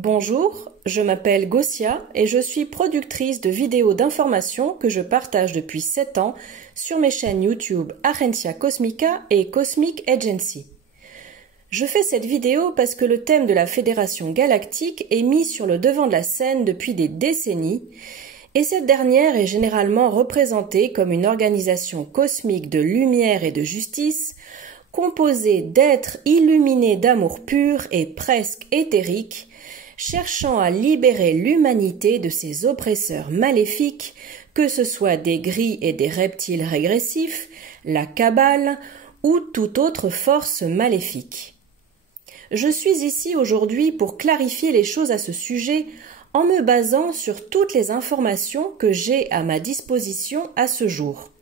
Bonjour, je m'appelle Gossia et je suis productrice de vidéos d'information que je partage depuis 7 ans sur mes chaînes YouTube Agentia Cosmica et Cosmic Agency. Je fais cette vidéo parce que le thème de la Fédération Galactique est mis sur le devant de la scène depuis des décennies et cette dernière est généralement représentée comme une organisation cosmique de lumière et de justice composée d'êtres illuminés d'amour pur et presque éthériques, cherchant à libérer l'humanité de ses oppresseurs maléfiques, que ce soit des gris et des reptiles régressifs, la Kabbale ou toute autre force maléfique. Je suis ici aujourd'hui pour clarifier les choses à ce sujet en me basant sur toutes les informations que j'ai à ma disposition à ce jour.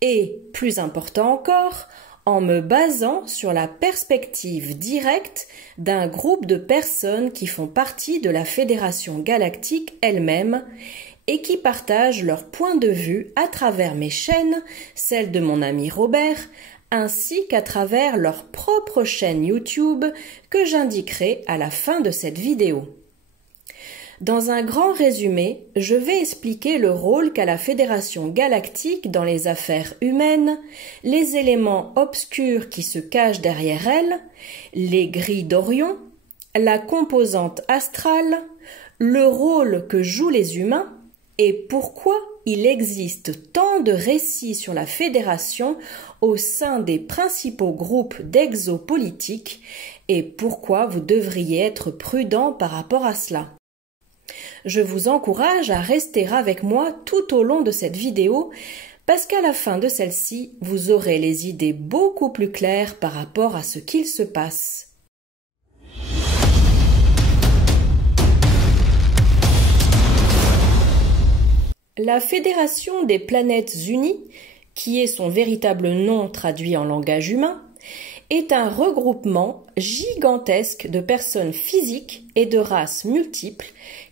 Et, plus important encore, en me basant sur la perspective directe d'un groupe de personnes qui font partie de la Fédération Galactique elle-même et qui partagent leur point de vue à travers mes chaînes, celle de mon ami Robert, ainsi qu'à travers leur propre chaîne YouTube que j'indiquerai à la fin de cette vidéo. Dans un grand résumé, je vais expliquer le rôle qu'a la Fédération Galactique dans les affaires humaines, les éléments obscurs qui se cachent derrière elle, les grilles d'Orion, la composante astrale, le rôle que jouent les humains et pourquoi il existe tant de récits sur la Fédération au sein des principaux groupes d'exopolitiques et pourquoi vous devriez être prudent par rapport à cela. Je vous encourage à rester avec moi tout au long de cette vidéo parce qu'à la fin de celle-ci, vous aurez les idées beaucoup plus claires par rapport à ce qu'il se passe. La Fédération des Planètes Unies, qui est son véritable nom traduit en langage humain, est un regroupement gigantesque de personnes physiques et de races multiples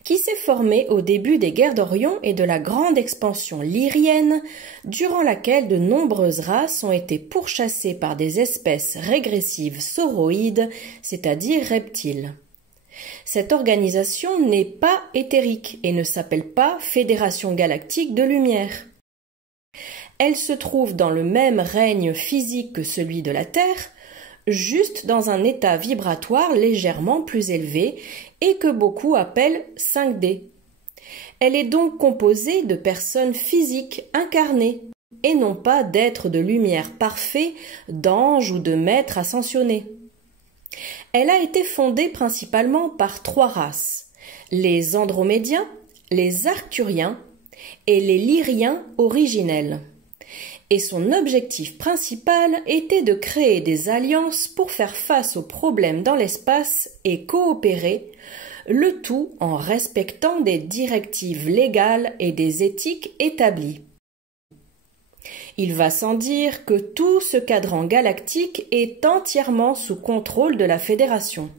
qui s'est formé au début des guerres d'Orion et de la grande expansion lyrienne, durant laquelle de nombreuses races ont été pourchassées par des espèces régressives sauroïdes, c'est-à-dire reptiles. Cette organisation n'est pas éthérique et ne s'appelle pas Fédération Galactique de Lumière. Elle se trouve dans le même règne physique que celui de la Terre, juste dans un état vibratoire légèrement plus élevé et que beaucoup appellent 5D. Elle est donc composée de personnes physiques incarnées et non pas d'êtres de lumière parfaits, d'anges ou de maîtres ascensionnés. Elle a été fondée principalement par 3 races, les Andromédiens, les Arcturiens et les Lyriens originels. Et son objectif principal était de créer des alliances pour faire face aux problèmes dans l'espace et coopérer, le tout en respectant des directives légales et des éthiques établies. Il va sans dire que tout ce cadran galactique est entièrement sous contrôle de la Fédération.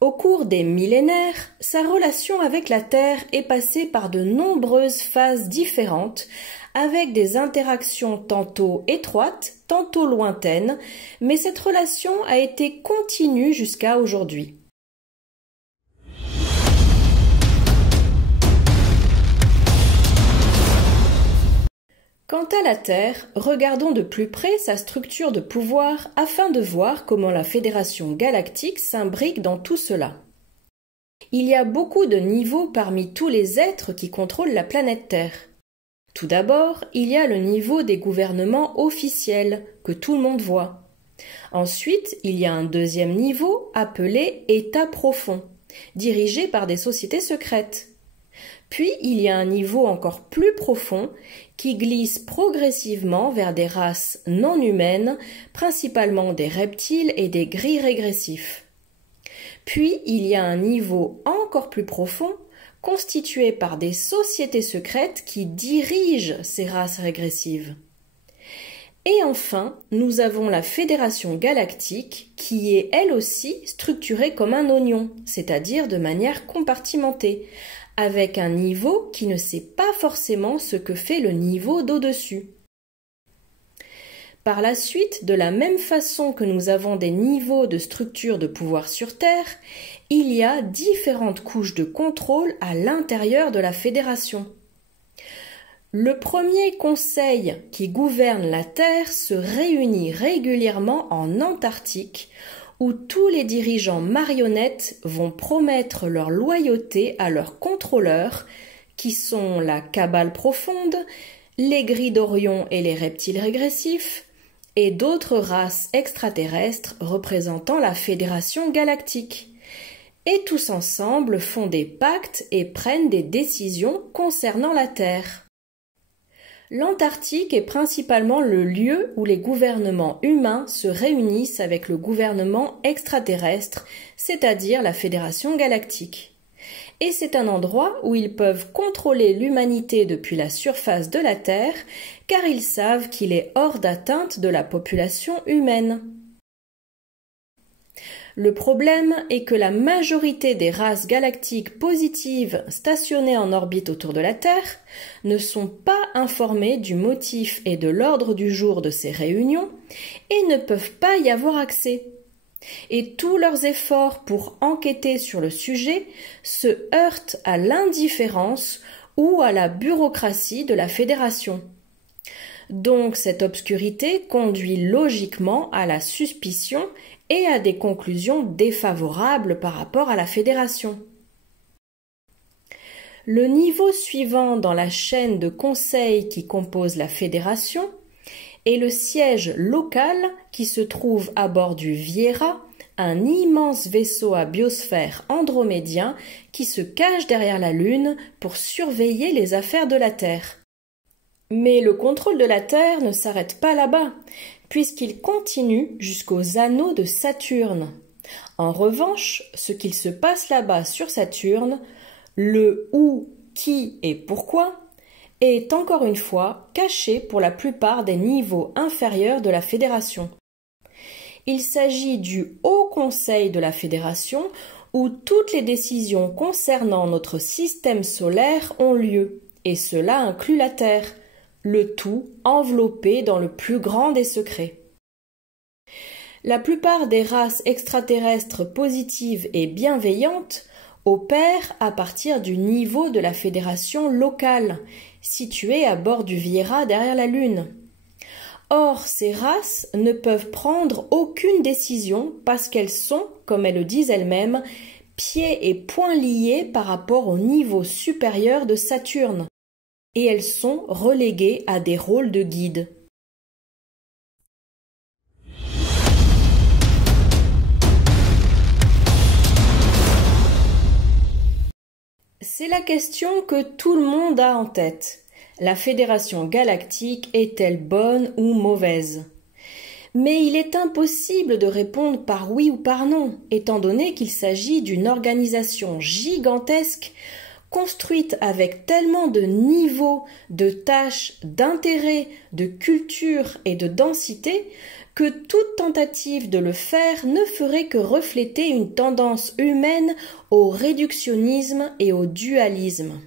Au cours des millénaires, sa relation avec la Terre est passée par de nombreuses phases différentes, avec des interactions tantôt étroites, tantôt lointaines, mais cette relation a été continue jusqu'à aujourd'hui. Quant à la Terre, regardons de plus près sa structure de pouvoir afin de voir comment la Fédération Galactique s'imbrique dans tout cela. Il y a beaucoup de niveaux parmi tous les êtres qui contrôlent la planète Terre. Tout d'abord, il y a le niveau des gouvernements officiels, que tout le monde voit. Ensuite, il y a un deuxième niveau appelé État profond, dirigé par des sociétés secrètes. Puis, il y a un niveau encore plus profond qui glisse progressivement vers des races non humaines, principalement des reptiles et des gris régressifs. Puis, il y a un niveau encore plus profond constitué par des sociétés secrètes qui dirigent ces races régressives. Et enfin, nous avons la Fédération Galactique qui est elle aussi structurée comme un oignon, c'est-à-dire de manière compartimentée, avec un niveau qui ne sait pas forcément ce que fait le niveau d'au-dessus. Par la suite, de la même façon que nous avons des niveaux de structure de pouvoir sur Terre, il y a différentes couches de contrôle à l'intérieur de la Fédération. Le premier conseil qui gouverne la Terre se réunit régulièrement en Antarctique, où tous les dirigeants marionnettes vont promettre leur loyauté à leurs contrôleurs, qui sont la Cabale profonde, les Gris d'Orion et les reptiles régressifs, et d'autres races extraterrestres représentant la Fédération galactique. Et tous ensemble font des pactes et prennent des décisions concernant la Terre. L'Antarctique est principalement le lieu où les gouvernements humains se réunissent avec le gouvernement extraterrestre, c'est-à-dire la Fédération galactique. Et c'est un endroit où ils peuvent contrôler l'humanité depuis la surface de la Terre, car ils savent qu'il est hors d'atteinte de la population humaine. Le problème est que la majorité des races galactiques positives stationnées en orbite autour de la Terre ne sont pas informées du motif et de l'ordre du jour de ces réunions et ne peuvent pas y avoir accès. Et tous leurs efforts pour enquêter sur le sujet se heurtent à l'indifférence ou à la bureaucratie de la Fédération. Donc cette obscurité conduit logiquement à la suspicion et à des conclusions défavorables par rapport à la Fédération. Le niveau suivant dans la chaîne de conseils qui compose la Fédération est le siège local qui se trouve à bord du Viera, un immense vaisseau à biosphère andromédien qui se cache derrière la Lune pour surveiller les affaires de la Terre. Mais le contrôle de la Terre ne s'arrête pas là-bas, puisqu'il continue jusqu'aux anneaux de Saturne. En revanche, ce qu'il se passe là-bas sur Saturne, le où, qui et pourquoi, est encore une fois caché pour la plupart des niveaux inférieurs de la Fédération. Il s'agit du Haut Conseil de la Fédération où toutes les décisions concernant notre système solaire ont lieu, et cela inclut la Terre, le tout enveloppé dans le plus grand des secrets. La plupart des races extraterrestres positives et bienveillantes opèrent à partir du niveau de la fédération locale, située à bord du Viera derrière la Lune. Or, ces races ne peuvent prendre aucune décision parce qu'elles sont, comme elles le disent elles-mêmes, pieds et poings liés par rapport au niveau supérieur de Saturne, et elles sont reléguées à des rôles de guide. C'est la question que tout le monde a en tête. La Fédération galactique est-elle bonne ou mauvaise? Mais il est impossible de répondre par oui ou par non, étant donné qu'il s'agit d'une organisation gigantesque, construite avec tellement de niveaux, de tâches, d'intérêts, de culture et de densité, que toute tentative de le faire ne ferait que refléter une tendance humaine au réductionnisme et au dualisme.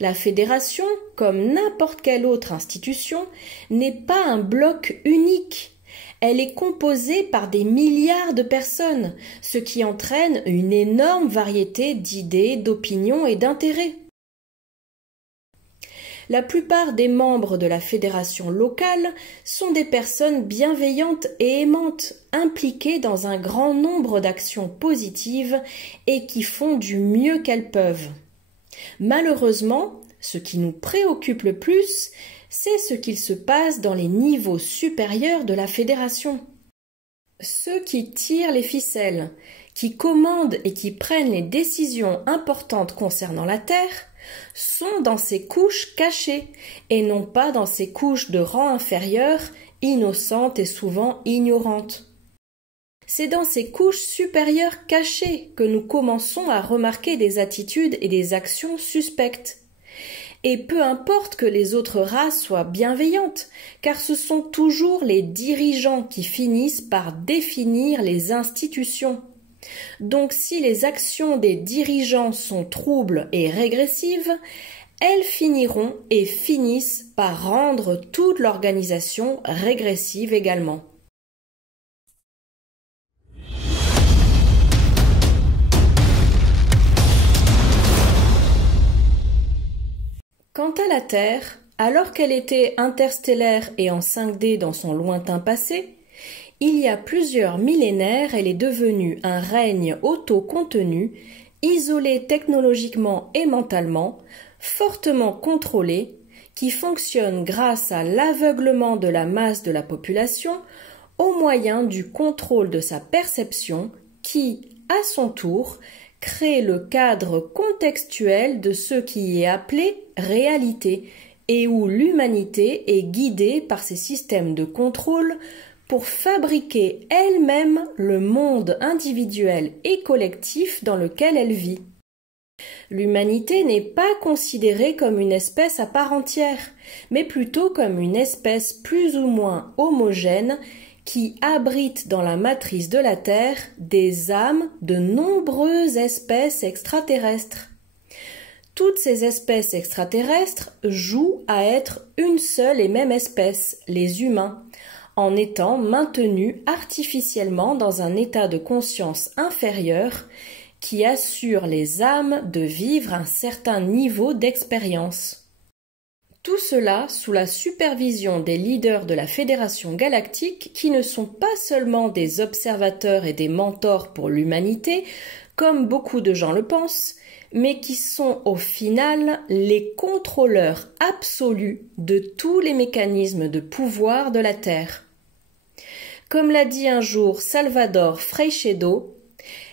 La Fédération, comme n'importe quelle autre institution, n'est pas un bloc unique. Elle est composée par des milliards de personnes, ce qui entraîne une énorme variété d'idées, d'opinions et d'intérêts. La plupart des membres de la fédération locale sont des personnes bienveillantes et aimantes, impliquées dans un grand nombre d'actions positives et qui font du mieux qu'elles peuvent. Malheureusement, ce qui nous préoccupe le plus, c'est ce qu'il se passe dans les niveaux supérieurs de la fédération. Ceux qui tirent les ficelles, qui commandent et qui prennent les décisions importantes concernant la Terre, sont dans ces couches cachées et non pas dans ces couches de rang inférieur, innocentes et souvent ignorantes. C'est dans ces couches supérieures cachées que nous commençons à remarquer des attitudes et des actions suspectes. Et peu importe que les autres races soient bienveillantes, car ce sont toujours les dirigeants qui finissent par définir les institutions. Donc si les actions des dirigeants sont troubles et régressives, elles finiront et finissent par rendre toute l'organisation régressive également. Quant à la Terre, alors qu'elle était interstellaire et en 5D dans son lointain passé, il y a plusieurs millénaires, elle est devenue un règne auto-contenu, isolé technologiquement et mentalement, fortement contrôlé, qui fonctionne grâce à l'aveuglement de la masse de la population au moyen du contrôle de sa perception qui, à son tour, crée le cadre contextuel de ce qui est appelé réalité et où l'humanité est guidée par ces systèmes de contrôle pour fabriquer elle-même le monde individuel et collectif dans lequel elle vit. L'humanité n'est pas considérée comme une espèce à part entière, mais plutôt comme une espèce plus ou moins homogène qui abrite dans la matrice de la Terre des âmes de nombreuses espèces extraterrestres. Toutes ces espèces extraterrestres jouent à être une seule et même espèce, les humains, en étant maintenus artificiellement dans un état de conscience inférieur qui assure les âmes de vivre un certain niveau d'expérience. Tout cela sous la supervision des leaders de la Fédération galactique qui ne sont pas seulement des observateurs et des mentors pour l'humanité, comme beaucoup de gens le pensent, mais qui sont au final les contrôleurs absolus de tous les mécanismes de pouvoir de la Terre. Comme l'a dit un jour Salvador Freixedo,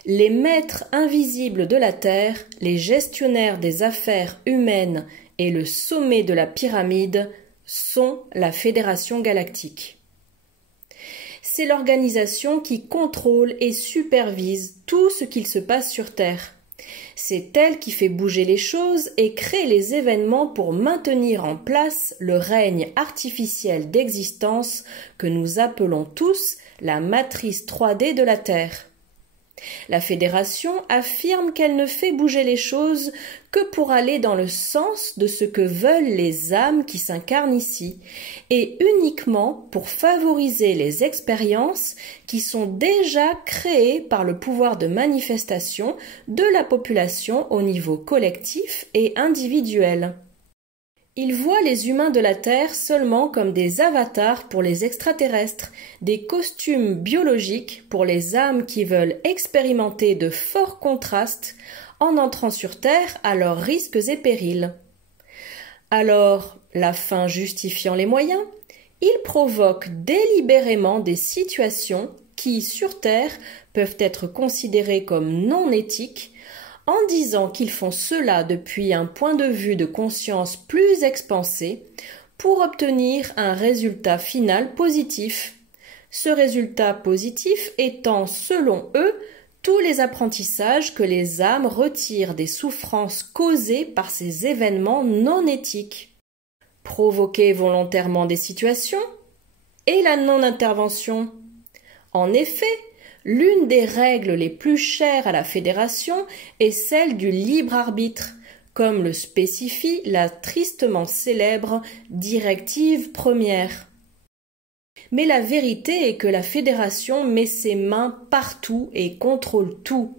les maîtres invisibles de la Terre, les gestionnaires des affaires humaines et le sommet de la pyramide sont la Fédération galactique. C'est l'organisation qui contrôle et supervise tout ce qu'il se passe sur Terre. C'est elle qui fait bouger les choses et crée les événements pour maintenir en place le règne artificiel d'existence que nous appelons tous la matrice 3D de la Terre. La Fédération affirme qu'elle ne fait bouger les choses que pour aller dans le sens de ce que veulent les âmes qui s'incarnent ici, et uniquement pour favoriser les expériences qui sont déjà créées par le pouvoir de manifestation de la population au niveau collectif et individuel. Ils voient les humains de la Terre seulement comme des avatars pour les extraterrestres, des costumes biologiques pour les âmes qui veulent expérimenter de forts contrastes en entrant sur Terre à leurs risques et périls. Alors, la fin justifiant les moyens, ils provoquent délibérément des situations qui, sur Terre, peuvent être considérées comme non éthiques, en disant qu'ils font cela depuis un point de vue de conscience plus expansé pour obtenir un résultat final positif. Ce résultat positif étant, selon eux, tous les apprentissages que les âmes retirent des souffrances causées par ces événements non éthiques. Provoquer volontairement des situations et la non-intervention. En effet, l'une des règles les plus chères à la Fédération est celle du libre arbitre, comme le spécifie la tristement célèbre Directive première. Mais la vérité est que la Fédération met ses mains partout et contrôle tout.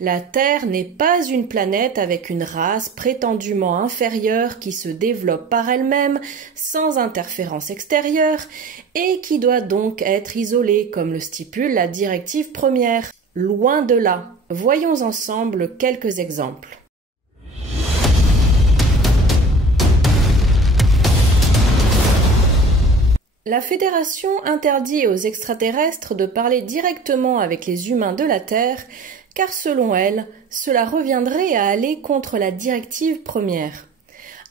La Terre n'est pas une planète avec une race prétendument inférieure qui se développe par elle-même sans interférence extérieure et qui doit donc être isolée comme le stipule la directive première. Loin de là. Voyons ensemble quelques exemples. La Fédération interdit aux extraterrestres de parler directement avec les humains de la Terre car selon elle, cela reviendrait à aller contre la directive première.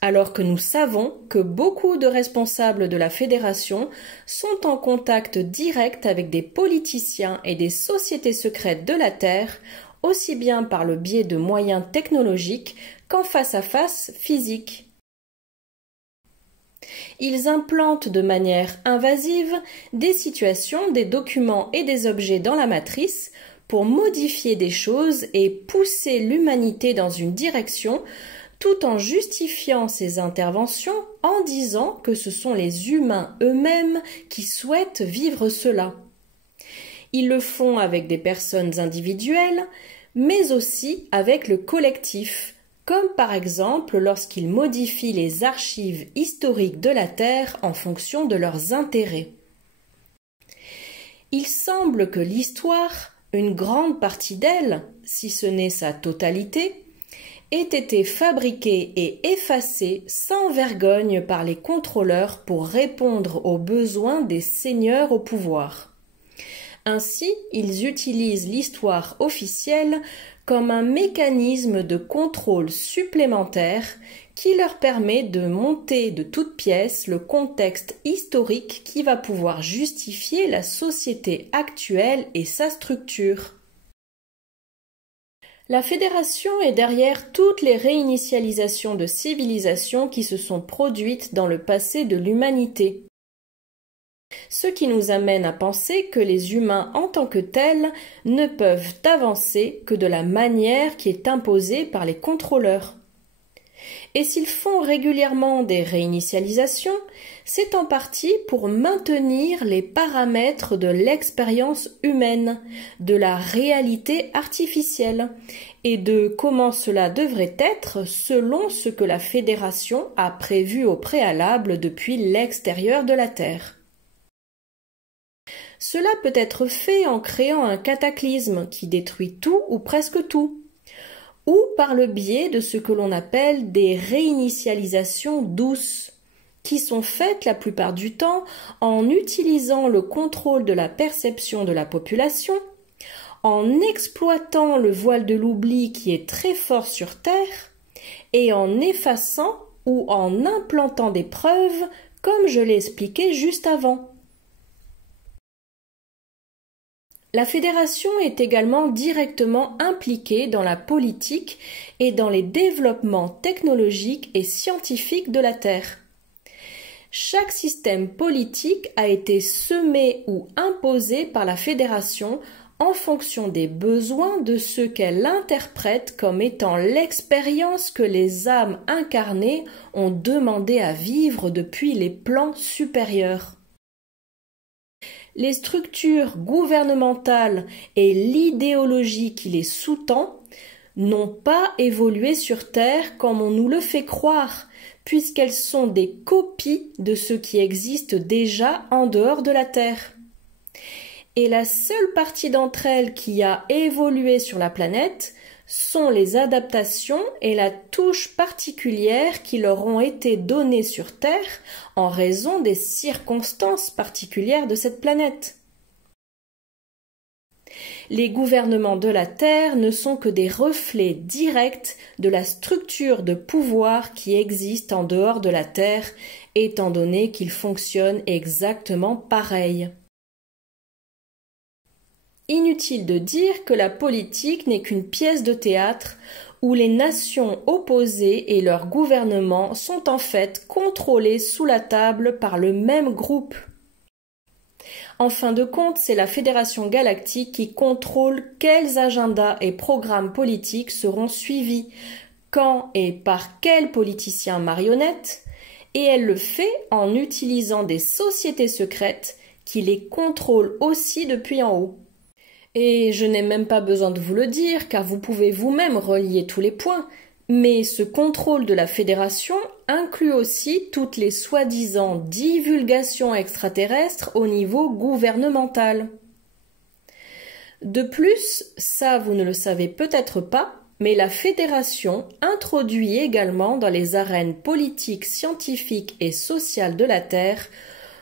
Alors que nous savons que beaucoup de responsables de la Fédération sont en contact direct avec des politiciens et des sociétés secrètes de la Terre, aussi bien par le biais de moyens technologiques qu'en face-à-face physique. Ils implantent de manière invasive des situations, des documents et des objets dans la matrice pour modifier des choses et pousser l'humanité dans une direction tout en justifiant ces interventions en disant que ce sont les humains eux-mêmes qui souhaitent vivre cela. Ils le font avec des personnes individuelles, mais aussi avec le collectif, comme par exemple lorsqu'ils modifient les archives historiques de la Terre en fonction de leurs intérêts. Il semble que l'histoire, une grande partie d'elle, si ce n'est sa totalité, ait été fabriquée et effacée sans vergogne par les contrôleurs pour répondre aux besoins des seigneurs au pouvoir. Ainsi, ils utilisent l'histoire officielle comme un mécanisme de contrôle supplémentaire qui leur permet de monter de toutes pièces le contexte historique qui va pouvoir justifier la société actuelle et sa structure. La Fédération est derrière toutes les réinitialisations de civilisations qui se sont produites dans le passé de l'humanité. Ce qui nous amène à penser que les humains en tant que tels ne peuvent avancer que de la manière qui est imposée par les contrôleurs. Et s'ils font régulièrement des réinitialisations, c'est en partie pour maintenir les paramètres de l'expérience humaine, de la réalité artificielle, et de comment cela devrait être selon ce que la Fédération a prévu au préalable depuis l'extérieur de la Terre. Cela peut être fait en créant un cataclysme qui détruit tout ou presque tout, ou par le biais de ce que l'on appelle des réinitialisations douces, qui sont faites la plupart du temps en utilisant le contrôle de la perception de la population, en exploitant le voile de l'oubli qui est très fort sur Terre, et en effaçant ou en implantant des preuves, comme je l'ai expliqué juste avant. La Fédération est également directement impliquée dans la politique et dans les développements technologiques et scientifiques de la Terre. Chaque système politique a été semé ou imposé par la Fédération en fonction des besoins de ceux qu'elle interprète comme étant l'expérience que les âmes incarnées ont demandé à vivre depuis les plans supérieurs. Les structures gouvernementales et l'idéologie qui les sous-tend n'ont pas évolué sur Terre comme on nous le fait croire, puisqu'elles sont des copies de ce qui existe déjà en dehors de la Terre. Et la seule partie d'entre elles qui a évolué sur la planète sont les adaptations et la touche particulière qui leur ont été données sur Terre en raison des circonstances particulières de cette planète. Les gouvernements de la Terre ne sont que des reflets directs de la structure de pouvoir qui existe en dehors de la Terre, étant donné qu'ils fonctionnent exactement pareil. Inutile de dire que la politique n'est qu'une pièce de théâtre où les nations opposées et leurs gouvernements sont en fait contrôlés sous la table par le même groupe. En fin de compte, c'est la Fédération galactique qui contrôle quels agendas et programmes politiques seront suivis, quand et par quels politiciens marionnettes, et elle le fait en utilisant des sociétés secrètes qui les contrôlent aussi depuis en haut. Et je n'ai même pas besoin de vous le dire, car vous pouvez vous-même relier tous les points, mais ce contrôle de la Fédération inclut aussi toutes les soi-disant divulgations extraterrestres au niveau gouvernemental. De plus, ça vous ne le savez peut-être pas, mais la Fédération introduit également dans les arènes politiques, scientifiques et sociales de la Terre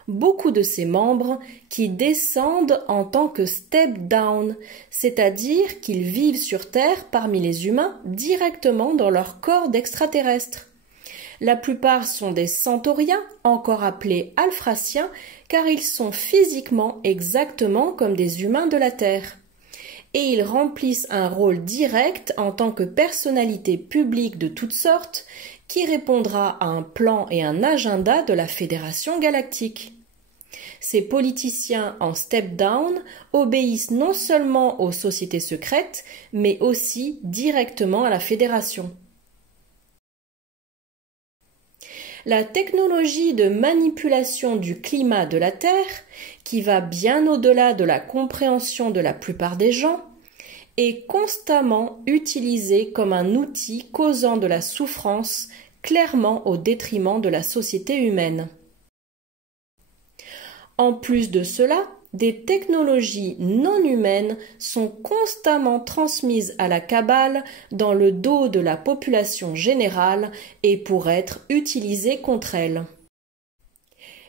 beaucoup de ses membres qui descendent en tant que step-down, c'est-à-dire qu'ils vivent sur Terre parmi les humains directement dans leur corps d'extraterrestres. La plupart sont des centauriens, encore appelés alphraciens, car ils sont physiquement exactement comme des humains de la Terre. Et ils remplissent un rôle direct en tant que personnalité publique de toutes sortes, qui répondra à un plan et un agenda de la Fédération galactique. Ces politiciens en step-down obéissent non seulement aux sociétés secrètes, mais aussi directement à la Fédération. La technologie de manipulation du climat de la Terre, qui va bien au-delà de la compréhension de la plupart des gens, est constamment utilisée comme un outil causant de la souffrance, clairement au détriment de la société humaine. En plus de cela, des technologies non humaines sont constamment transmises à la cabale dans le dos de la population générale et pour être utilisées contre elle.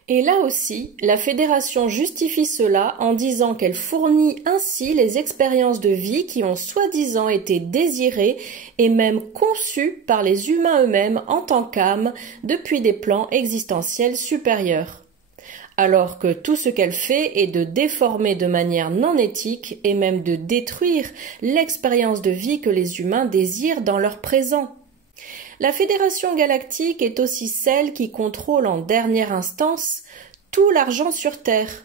Et là aussi, la Fédération justifie cela en disant qu'elle fournit ainsi les expériences de vie qui ont soi-disant été désirées et même conçues par les humains eux-mêmes en tant qu'âmes depuis des plans existentiels supérieurs. Alors que tout ce qu'elle fait est de déformer de manière non éthique et même de détruire l'expérience de vie que les humains désirent dans leur présent. La Fédération galactique est aussi celle qui contrôle en dernière instance tout l'argent sur Terre,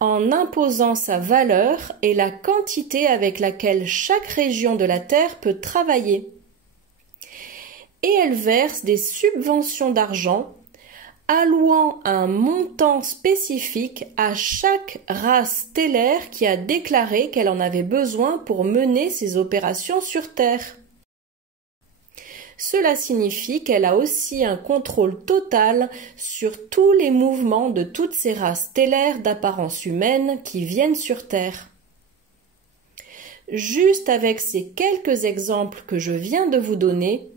en imposant sa valeur et la quantité avec laquelle chaque région de la Terre peut travailler. Et elle verse des subventions d'argent allouant un montant spécifique à chaque race stellaire qui a déclaré qu'elle en avait besoin pour mener ses opérations sur Terre. Cela signifie qu'elle a aussi un contrôle total sur tous les mouvements de toutes ces races stellaires d'apparence humaine qui viennent sur Terre. Juste avec ces quelques exemples que je viens de vous donner,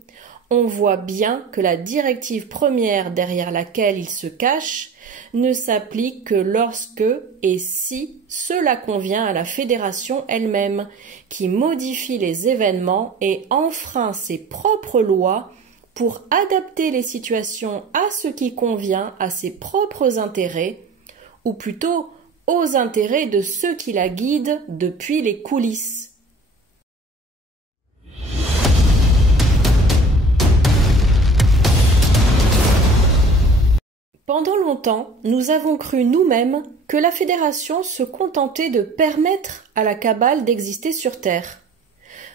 on voit bien que la directive première derrière laquelle il se cache ne s'applique que lorsque et si cela convient à la Fédération elle-même, qui modifie les événements et enfreint ses propres lois pour adapter les situations à ce qui convient à ses propres intérêts, ou plutôt aux intérêts de ceux qui la guident depuis les coulisses. Pendant longtemps, nous avons cru nous-mêmes que la Fédération se contentait de permettre à la cabale d'exister sur Terre.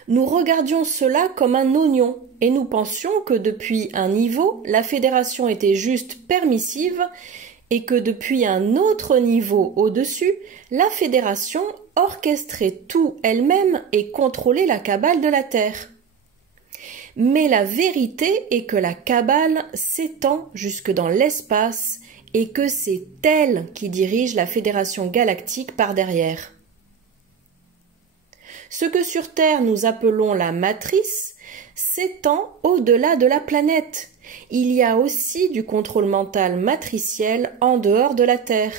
Nous regardions cela comme un oignon et nous pensions que depuis un niveau, la Fédération était juste permissive et que depuis un autre niveau au-dessus, la Fédération orchestrait tout elle-même et contrôlait la cabale de la Terre. Mais la vérité est que la cabale s'étend jusque dans l'espace et que c'est elle qui dirige la Fédération galactique par derrière. Ce que sur Terre nous appelons la matrice s'étend au-delà de la planète. Il y a aussi du contrôle mental matriciel en dehors de la Terre,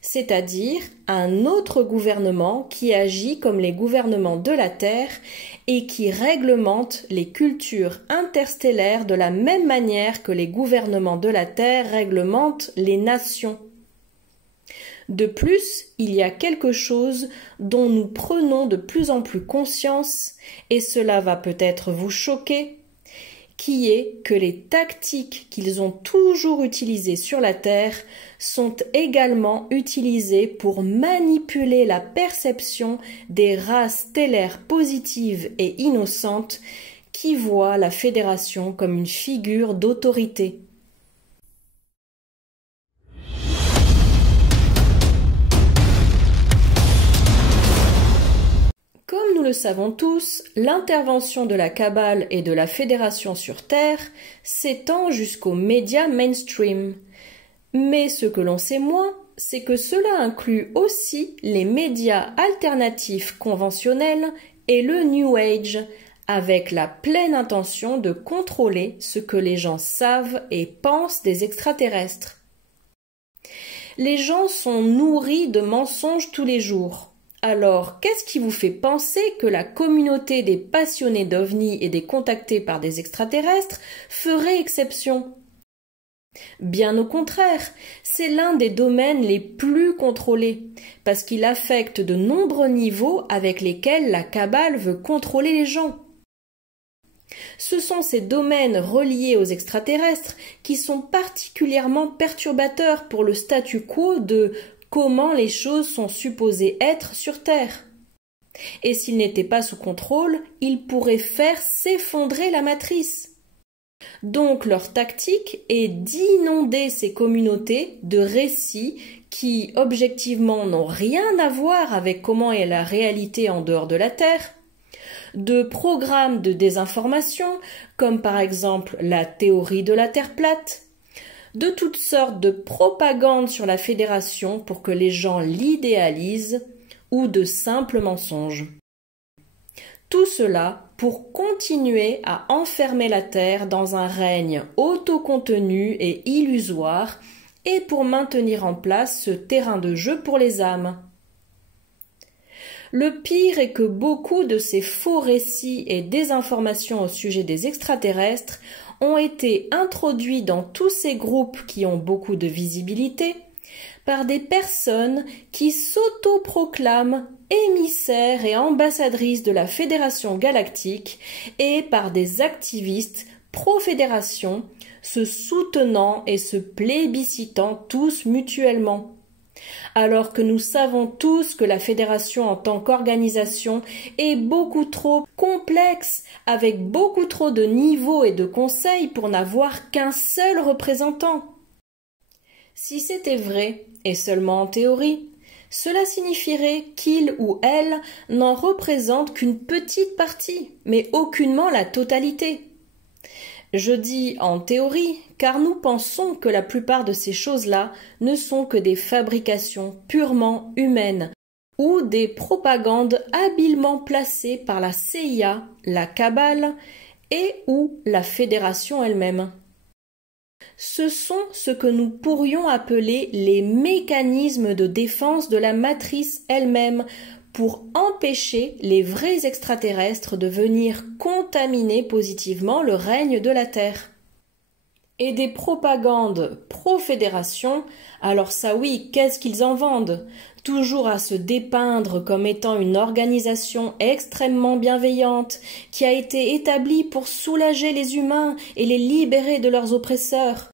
c'est-à-dire un autre gouvernement qui agit comme les gouvernements de la Terre et qui réglemente les cultures interstellaires de la même manière que les gouvernements de la Terre réglementent les nations. De plus, il y a quelque chose dont nous prenons de plus en plus conscience, et cela va peut-être vous choquer, qui est que les tactiques qu'ils ont toujours utilisées sur la Terre sont également utilisées pour manipuler la perception des races stellaires positives et innocentes qui voient la Fédération comme une figure d'autorité. Comme nous le savons tous, l'intervention de la cabale et de la Fédération sur Terre s'étend jusqu'aux médias mainstream. Mais ce que l'on sait moins, c'est que cela inclut aussi les médias alternatifs conventionnels et le New Age, avec la pleine intention de contrôler ce que les gens savent et pensent des extraterrestres. Les gens sont nourris de mensonges tous les jours. Alors, qu'est-ce qui vous fait penser que la communauté des passionnés d'OVNI et des contactés par des extraterrestres ferait exception ? Bien au contraire, c'est l'un des domaines les plus contrôlés, parce qu'il affecte de nombreux niveaux avec lesquels la cabale veut contrôler les gens. Ce sont ces domaines reliés aux extraterrestres qui sont particulièrement perturbateurs pour le statu quo de comment les choses sont supposées être sur Terre. Et s'ils n'étaient pas sous contrôle, ils pourraient faire s'effondrer la matrice. Donc leur tactique est d'inonder ces communautés de récits qui, objectivement, n'ont rien à voir avec comment est la réalité en dehors de la Terre, de programmes de désinformation, comme par exemple la théorie de la Terre plate, de toutes sortes de propagande sur la Fédération pour que les gens l'idéalisent, ou de simples mensonges. Tout cela pour continuer à enfermer la Terre dans un règne autocontenu et illusoire et pour maintenir en place ce terrain de jeu pour les âmes. Le pire est que beaucoup de ces faux récits et désinformations au sujet des extraterrestres ont été introduits dans tous ces groupes qui ont beaucoup de visibilité par des personnes qui s'autoproclament émissaires et ambassadrices de la Fédération galactique et par des activistes pro-fédération se soutenant et se plébiscitant tous mutuellement. Alors que nous savons tous que la Fédération en tant qu'organisation est beaucoup trop complexe, avec beaucoup trop de niveaux et de conseils pour n'avoir qu'un seul représentant. Si c'était vrai, et seulement en théorie, cela signifierait qu'il ou elle n'en représente qu'une petite partie, mais aucunement la totalité. Je dis en théorie, car nous pensons que la plupart de ces choses-là ne sont que des fabrications purement humaines ou des propagandes habilement placées par la CIA, la Cabale et ou la Fédération elle-même. Ce sont ce que nous pourrions appeler les mécanismes de défense de la matrice elle-même pour empêcher les vrais extraterrestres de venir contaminer positivement le règne de la Terre. Et des propagandes pro-fédération, alors ça oui, qu'est-ce qu'ils en vendent? Toujours à se dépeindre comme étant une organisation extrêmement bienveillante, qui a été établie pour soulager les humains et les libérer de leurs oppresseurs.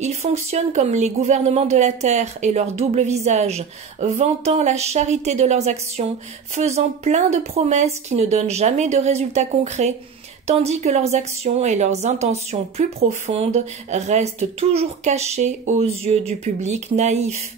Ils fonctionnent comme les gouvernements de la Terre et leur double visage, vantant la charité de leurs actions, faisant plein de promesses qui ne donnent jamais de résultats concrets, tandis que leurs actions et leurs intentions plus profondes restent toujours cachées aux yeux du public naïf.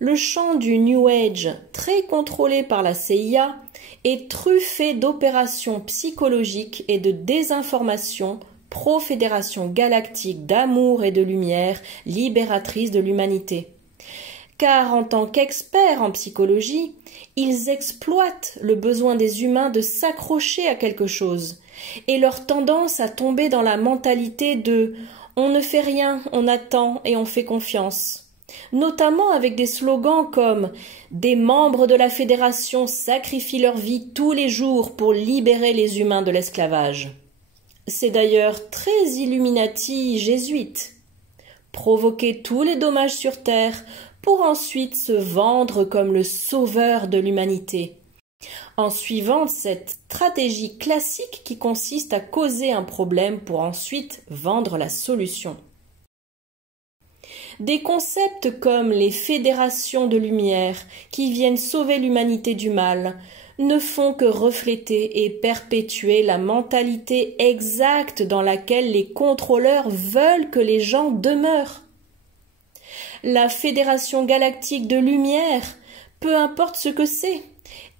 Le champ du New Age, très contrôlé par la CIA, est truffé d'opérations psychologiques et de désinformation pro-fédération galactique d'amour et de lumière, libératrice de l'humanité. Car en tant qu'experts en psychologie, ils exploitent le besoin des humains de s'accrocher à quelque chose et leur tendance à tomber dans la mentalité de « on ne fait rien, on attend et on fait confiance ». Notamment avec des slogans comme « des membres de la Fédération sacrifient leur vie tous les jours pour libérer les humains de l'esclavage ». C'est d'ailleurs très Illuminati jésuite. Provoquer tous les dommages sur Terre pour ensuite se vendre comme le sauveur de l'humanité, en suivant cette stratégie classique qui consiste à causer un problème pour ensuite vendre la solution. Des concepts comme les fédérations de lumière qui viennent sauver l'humanité du mal ne font que refléter et perpétuer la mentalité exacte dans laquelle les contrôleurs veulent que les gens demeurent. La Fédération galactique de lumière, peu importe ce que c'est,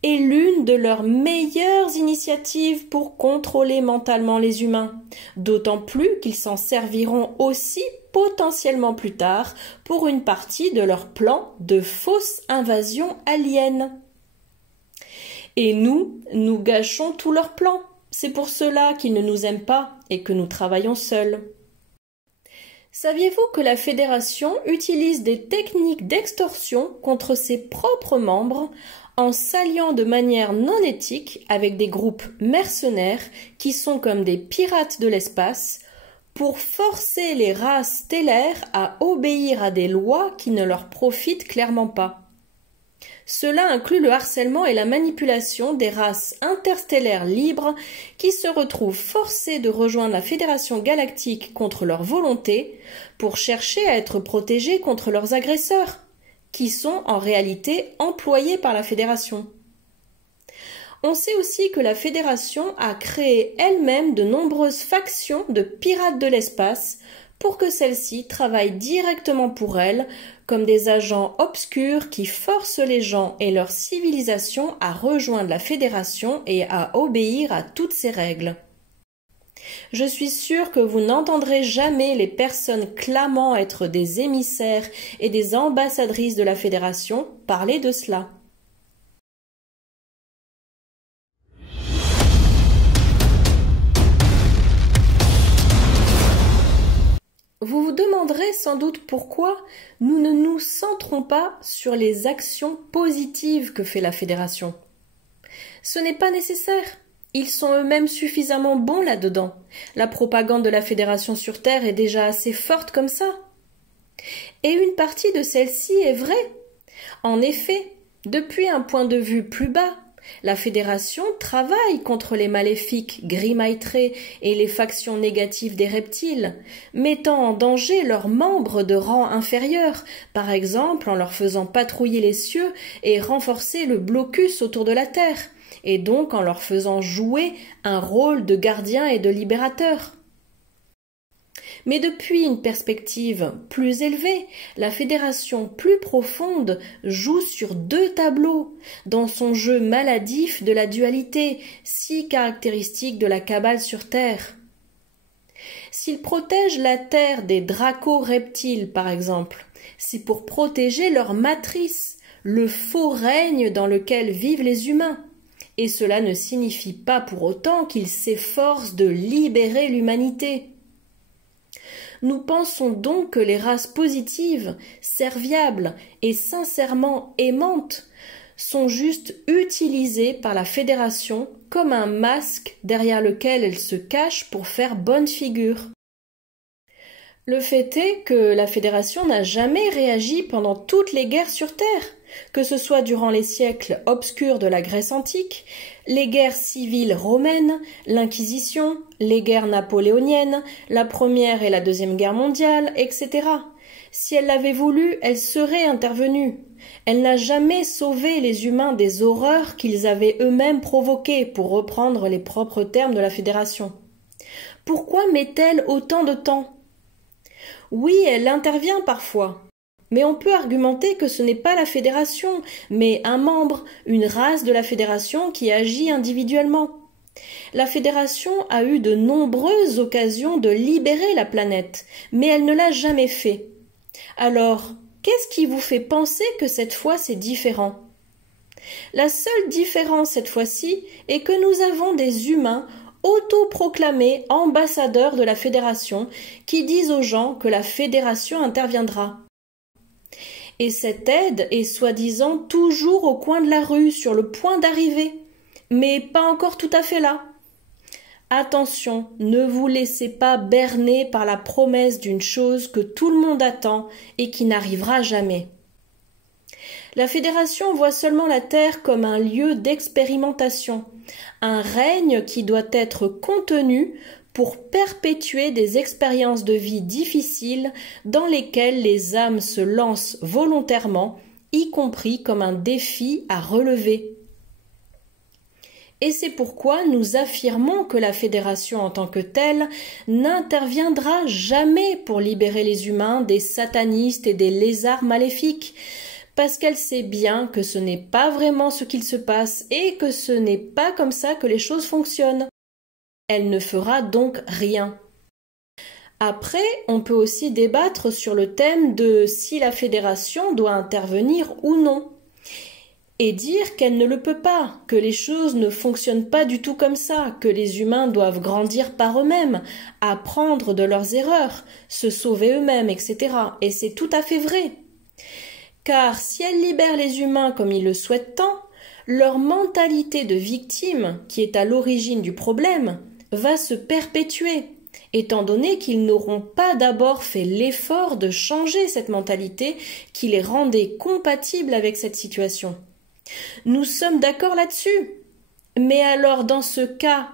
est l'une de leurs meilleures initiatives pour contrôler mentalement les humains, d'autant plus qu'ils s'en serviront aussi potentiellement plus tard pour une partie de leur plan de fausse invasion alien. Et nous gâchons tous leurs plans. C'est pour cela qu'ils ne nous aiment pas et que nous travaillons seuls. Saviez-vous que la Fédération utilise des techniques d'extorsion contre ses propres membres en s'alliant de manière non éthique avec des groupes mercenaires qui sont comme des pirates de l'espace pour forcer les races stellaires à obéir à des lois qui ne leur profitent clairement pas? Cela inclut le harcèlement et la manipulation des races interstellaires libres qui se retrouvent forcées de rejoindre la Fédération galactique contre leur volonté pour chercher à être protégées contre leurs agresseurs, qui sont en réalité employés par la Fédération. On sait aussi que la Fédération a créé elle-même de nombreuses factions de pirates de l'espace pour que celles-ci travaillent directement pour elle, comme des agents obscurs qui forcent les gens et leur civilisation à rejoindre la Fédération et à obéir à toutes ses règles. Je suis sûre que vous n'entendrez jamais les personnes clamant être des émissaires et des ambassadrices de la Fédération parler de cela. Vous vous demanderez sans doute pourquoi nous ne nous centrons pas sur les actions positives que fait la Fédération. Ce n'est pas nécessaire. Ils sont eux-mêmes suffisamment bons là-dedans. La propagande de la Fédération sur Terre est déjà assez forte comme ça. Et une partie de celle-ci est vraie. En effet, depuis un point de vue plus bas, la Fédération travaille contre les maléfiques gris-maîtrés et les factions négatives des reptiles, mettant en danger leurs membres de rang inférieur, par exemple en leur faisant patrouiller les cieux et renforcer le blocus autour de la Terre, et donc en leur faisant jouer un rôle de gardien et de libérateur. Mais depuis une perspective plus élevée, la Fédération plus profonde joue sur deux tableaux, dans son jeu maladif de la dualité, si caractéristique de la Kabbale sur Terre. S'ils protègent la Terre des dracos-reptiles, par exemple, c'est pour protéger leur matrice, le faux règne dans lequel vivent les humains. Et cela ne signifie pas pour autant qu'ils s'efforcent de libérer l'humanité. Nous pensons donc que les races positives, serviables et sincèrement aimantes sont juste utilisées par la Fédération comme un masque derrière lequel elles se cachent pour faire bonne figure. Le fait est que la Fédération n'a jamais réagi pendant toutes les guerres sur Terre, que ce soit durant les siècles obscurs de la Grèce antique, les guerres civiles romaines, l'Inquisition, les guerres napoléoniennes, la Première et la Deuxième Guerre mondiale, etc. Si elle l'avait voulu, elle serait intervenue. Elle n'a jamais sauvé les humains des horreurs qu'ils avaient eux-mêmes provoquées, pour reprendre les propres termes de la Fédération. Pourquoi met-elle autant de temps ? Oui, elle intervient parfois. Mais on peut argumenter que ce n'est pas la Fédération, mais un membre, une race de la Fédération qui agit individuellement. La Fédération a eu de nombreuses occasions de libérer la planète, mais elle ne l'a jamais fait. Alors, qu'est-ce qui vous fait penser que cette fois c'est différent ? La seule différence cette fois-ci est que nous avons des humains autoproclamés ambassadeurs de la Fédération qui disent aux gens que la Fédération interviendra. Et cette aide est soi-disant toujours au coin de la rue, sur le point d'arriver, mais pas encore tout à fait là. Attention, ne vous laissez pas berner par la promesse d'une chose que tout le monde attend et qui n'arrivera jamais. La Fédération voit seulement la Terre comme un lieu d'expérimentation, un règne qui doit être contenu pour perpétuer des expériences de vie difficiles dans lesquelles les âmes se lancent volontairement, y compris comme un défi à relever. Et c'est pourquoi nous affirmons que la Fédération en tant que telle n'interviendra jamais pour libérer les humains des satanistes et des lézards maléfiques, parce qu'elle sait bien que ce n'est pas vraiment ce qu'il se passe et que ce n'est pas comme ça que les choses fonctionnent. Elle ne fera donc rien. Après, on peut aussi débattre sur le thème de si la Fédération doit intervenir ou non, et dire qu'elle ne le peut pas, que les choses ne fonctionnent pas du tout comme ça, que les humains doivent grandir par eux-mêmes, apprendre de leurs erreurs, se sauver eux-mêmes, etc. Et c'est tout à fait vrai. Car si elle libère les humains comme ils le souhaitent tant, leur mentalité de victime, qui est à l'origine du problème, va se perpétuer, étant donné qu'ils n'auront pas d'abord fait l'effort de changer cette mentalité qui les rendait compatibles avec cette situation. Nous sommes d'accord là-dessus. Mais alors, dans ce cas,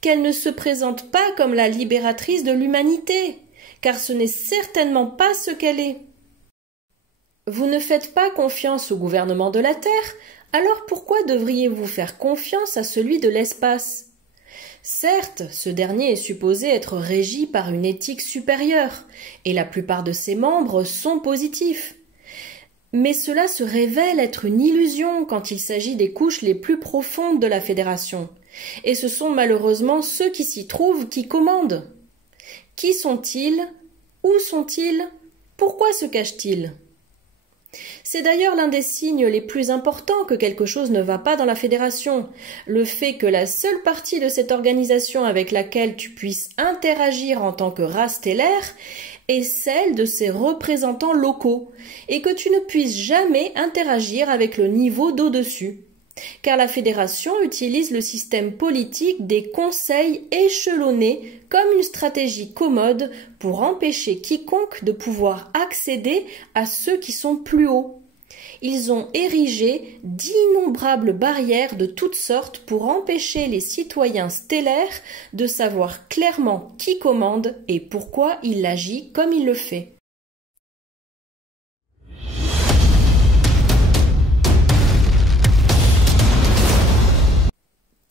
qu'elle ne se présente pas comme la libératrice de l'humanité, car ce n'est certainement pas ce qu'elle est. Vous ne faites pas confiance au gouvernement de la Terre, Alors pourquoi devriez-vous faire confiance à celui de l'espace? Certes, ce dernier est supposé être régi par une éthique supérieure, et la plupart de ses membres sont positifs. Mais cela se révèle être une illusion quand il s'agit des couches les plus profondes de la Fédération, et ce sont malheureusement ceux qui s'y trouvent qui commandent. Qui sont-ils? Où sont-ils? Pourquoi se cachent-ils? C'est d'ailleurs l'un des signes les plus importants que quelque chose ne va pas dans la Fédération, le fait que la seule partie de cette organisation avec laquelle tu puisses interagir en tant que race stellaire est celle de ses représentants locaux, et que tu ne puisses jamais interagir avec le niveau d'au-dessus. Car la Fédération utilise le système politique des conseils échelonnés comme une stratégie commode pour empêcher quiconque de pouvoir accéder à ceux qui sont plus hauts. Ils ont érigé d'innombrables barrières de toutes sortes pour empêcher les citoyens stellaires de savoir clairement qui commande et pourquoi il agit comme il le fait.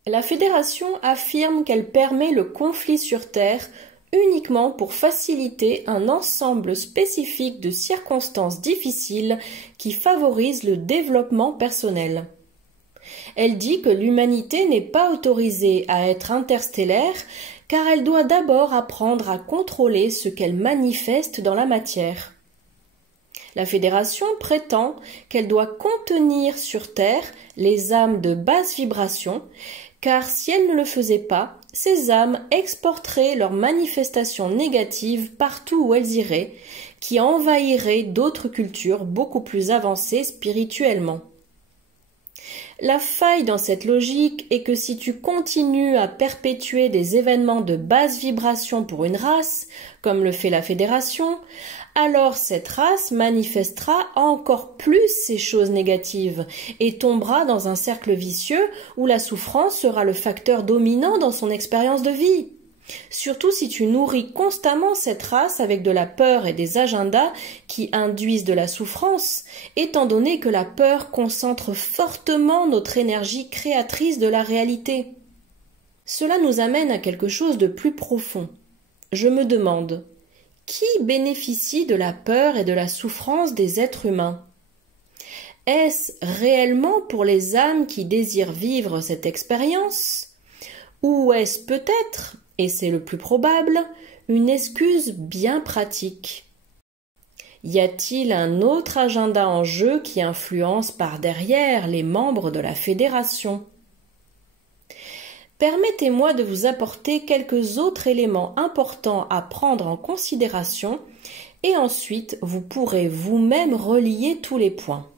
La Fédération affirme qu'elle permet le conflit sur Terre uniquement pour faciliter un ensemble spécifique de circonstances difficiles qui favorisent le développement personnel. Elle dit que l'humanité n'est pas autorisée à être interstellaire car elle doit d'abord apprendre à contrôler ce qu'elle manifeste dans la matière. La Fédération prétend qu'elle doit contenir sur Terre les âmes de basse vibration, car si elle ne le faisait pas, ces âmes exporteraient leurs manifestations négatives partout où elles iraient, qui envahiraient d'autres cultures beaucoup plus avancées spirituellement. La faille dans cette logique est que si tu continues à perpétuer des événements de basse vibration pour une race, comme le fait la Fédération, alors cette race manifestera encore plus ces choses négatives et tombera dans un cercle vicieux où la souffrance sera le facteur dominant dans son expérience de vie. Surtout si tu nourris constamment cette race avec de la peur et des agendas qui induisent de la souffrance, étant donné que la peur concentre fortement notre énergie créatrice de la réalité. Cela nous amène à quelque chose de plus profond. Je me demande, qui bénéficie de la peur et de la souffrance des êtres humains? Est-ce réellement pour les âmes qui désirent vivre cette expérience? Ou est-ce peut-être, et c'est le plus probable, une excuse bien pratique? Y a-t-il un autre agenda en jeu qui influence par derrière les membres de la Fédération? Permettez-moi de vous apporter quelques autres éléments importants à prendre en considération et ensuite vous pourrez vous-même relier tous les points.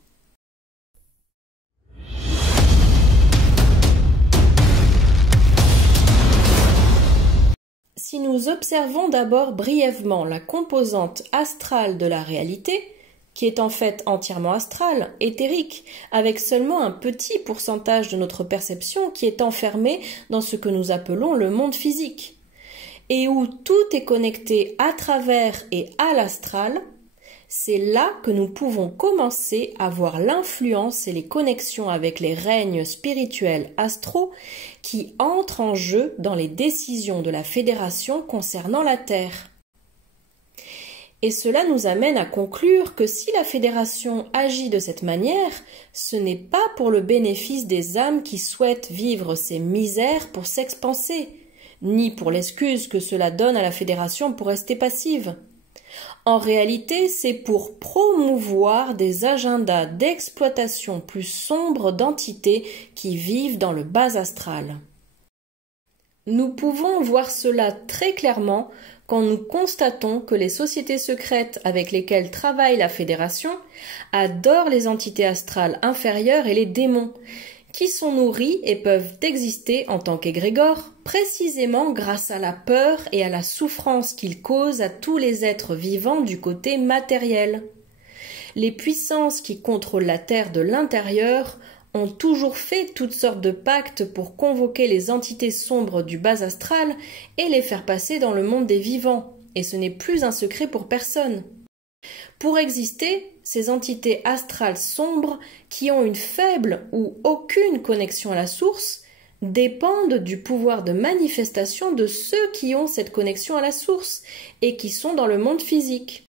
Si nous observons d'abord brièvement la composante astrale de la réalité, qui est en fait entièrement astrale, éthérique, avec seulement un petit pourcentage de notre perception qui est enfermé dans ce que nous appelons le monde physique, et où tout est connecté à travers et à l'astral, c'est là que nous pouvons commencer à voir l'influence et les connexions avec les règnes spirituels astraux qui entrent en jeu dans les décisions de la Fédération concernant la Terre. Et cela nous amène à conclure que si la Fédération agit de cette manière, ce n'est pas pour le bénéfice des âmes qui souhaitent vivre ces misères pour s'expanser, ni pour l'excuse que cela donne à la Fédération pour rester passive. En réalité, c'est pour promouvoir des agendas d'exploitation plus sombres d'entités qui vivent dans le bas astral. Nous pouvons voir cela très clairement quand nous constatons que les sociétés secrètes avec lesquelles travaille la Fédération adorent les entités astrales inférieures et les démons, qui sont nourris et peuvent exister en tant qu'égrégores, précisément grâce à la peur et à la souffrance qu'ils causent à tous les êtres vivants du côté matériel. Les puissances qui contrôlent la Terre de l'intérieur ont toujours fait toutes sortes de pactes pour convoquer les entités sombres du bas astral et les faire passer dans le monde des vivants, et ce n'est plus un secret pour personne. Pour exister, ces entités astrales sombres qui ont une faible ou aucune connexion à la source dépendent du pouvoir de manifestation de ceux qui ont cette connexion à la source et qui sont dans le monde physique.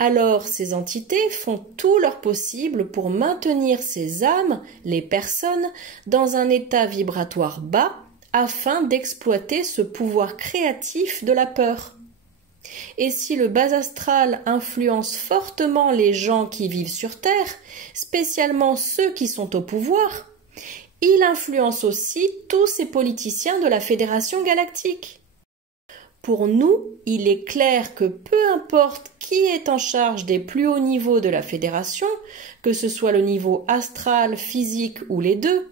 Alors ces entités font tout leur possible pour maintenir ces âmes, les personnes, dans un état vibratoire bas afin d'exploiter ce pouvoir créatif de la peur. Et si le bas astral influence fortement les gens qui vivent sur Terre, spécialement ceux qui sont au pouvoir, il influence aussi tous ces politiciens de la Fédération galactique. Pour nous, il est clair que peu importe qui est en charge des plus hauts niveaux de la Fédération, que ce soit le niveau astral, physique ou les deux,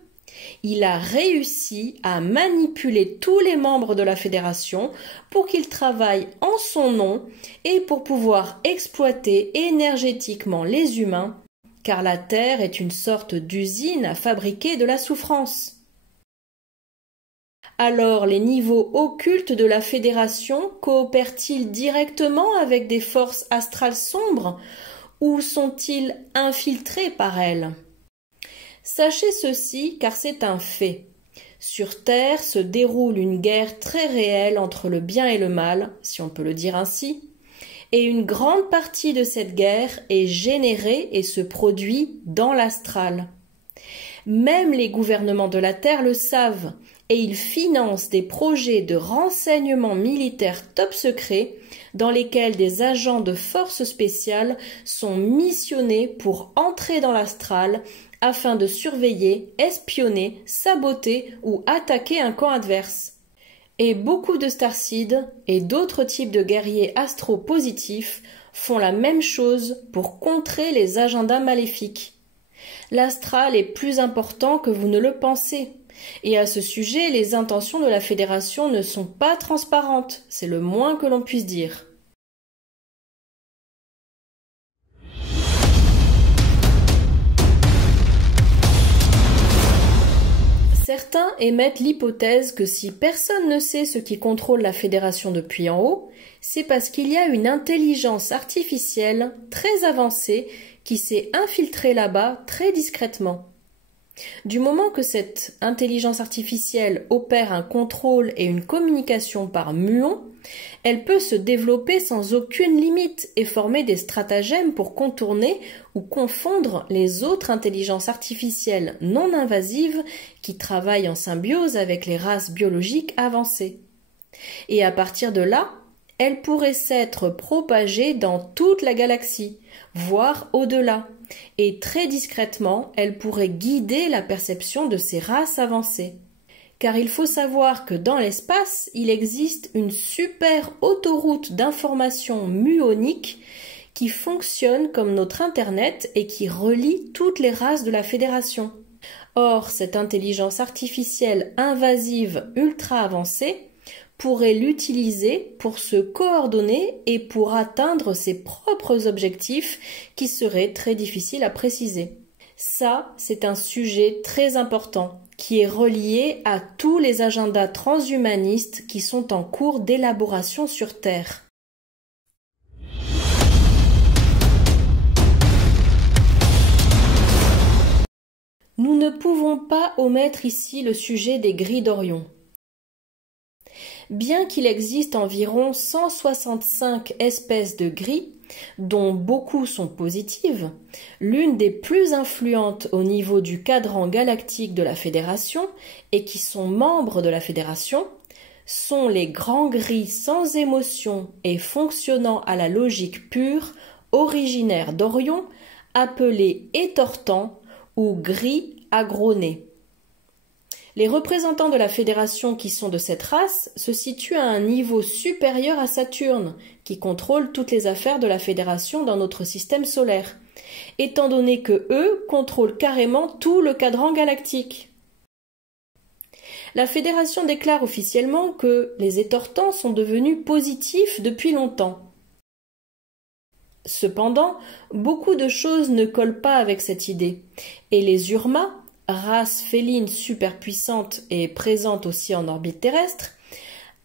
il a réussi à manipuler tous les membres de la Fédération pour qu'ils travaillent en son nom et pour pouvoir exploiter énergétiquement les humains, car la Terre est une sorte d'usine à fabriquer de la souffrance. Alors les niveaux occultes de la Fédération coopèrent-ils directement avec des forces astrales sombres ou sont-ils infiltrés par elles ? Sachez ceci car c'est un fait. Sur Terre se déroule une guerre très réelle entre le bien et le mal, si on peut le dire ainsi, et une grande partie de cette guerre est générée et se produit dans l'astral. Même les gouvernements de la Terre le savent, et ils financent des projets de renseignement militaire top secret dans lesquels des agents de forces spéciales sont missionnés pour entrer dans l'astral afin de surveiller, espionner, saboter ou attaquer un camp adverse. Et beaucoup de starseeds et d'autres types de guerriers astro-positifs font la même chose pour contrer les agendas maléfiques. L'astral est plus important que vous ne le pensez. Et à ce sujet, les intentions de la Fédération ne sont pas transparentes, c'est le moins que l'on puisse dire. Certains émettent l'hypothèse que si personne ne sait ce qui contrôle la Fédération depuis en haut, c'est parce qu'il y a une intelligence artificielle très avancée qui s'est infiltrée là-bas très discrètement. Du moment que cette intelligence artificielle opère un contrôle et une communication par muon, elle peut se développer sans aucune limite et former des stratagèmes pour contourner ou confondre les autres intelligences artificielles non invasives qui travaillent en symbiose avec les races biologiques avancées. Et à partir de là, elle pourrait s'être propagée dans toute la galaxie, voire au-delà, et très discrètement, elle pourrait guider la perception de ces races avancées. Car il faut savoir que dans l'espace, il existe une super autoroute d'information muonique qui fonctionne comme notre Internet et qui relie toutes les races de la Fédération. Or, cette intelligence artificielle invasive ultra avancée pourrait l'utiliser pour se coordonner et pour atteindre ses propres objectifs qui seraient très difficiles à préciser. Ça, c'est un sujet très important qui est relié à tous les agendas transhumanistes qui sont en cours d'élaboration sur Terre. Nous ne pouvons pas omettre ici le sujet des grilles d'Orion. Bien qu'il existe environ 165 espèces de grilles, dont beaucoup sont positives, l'une des plus influentes au niveau du cadran galactique de la Fédération et qui sont membres de la Fédération sont les grands gris sans émotion et fonctionnant à la logique pure, originaires d'Orion, appelés étortants ou gris agronés. Les représentants de la Fédération qui sont de cette race se situent à un niveau supérieur à Saturne, qui contrôle toutes les affaires de la Fédération dans notre système solaire, étant donné que eux contrôlent carrément tout le cadran galactique. La Fédération déclare officiellement que les étortants sont devenus positifs depuis longtemps. Cependant, beaucoup de choses ne collent pas avec cette idée, et les Urma, race féline super puissante et présente aussi en orbite terrestre,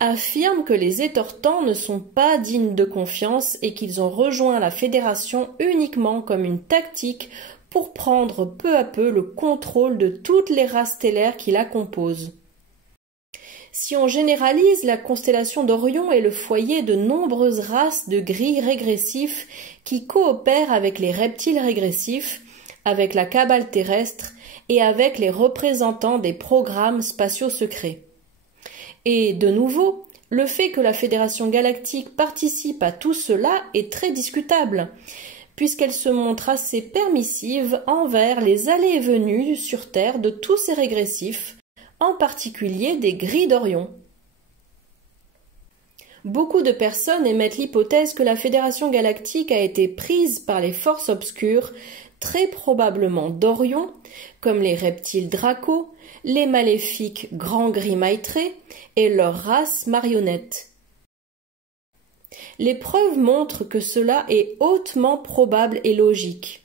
affirment que les étortants ne sont pas dignes de confiance et qu'ils ont rejoint la fédération uniquement comme une tactique pour prendre peu à peu le contrôle de toutes les races stellaires qui la composent. Si on généralise, la constellation d'Orion est le foyer de nombreuses races de gris régressifs qui coopèrent avec les reptiles régressifs, avec la cabale terrestre et avec les représentants des programmes spatiaux secrets. Et de nouveau, le fait que la Fédération galactique participe à tout cela est très discutable, puisqu'elle se montre assez permissive envers les allées et venues sur Terre de tous ces régressifs, en particulier des gris d'Orion. Beaucoup de personnes émettent l'hypothèse que la Fédération galactique a été prise par les forces obscures, très probablement d'Orion, comme les reptiles Draco, les maléfiques grands gris maîtrés et leur race marionnette. Les preuves montrent que cela est hautement probable et logique.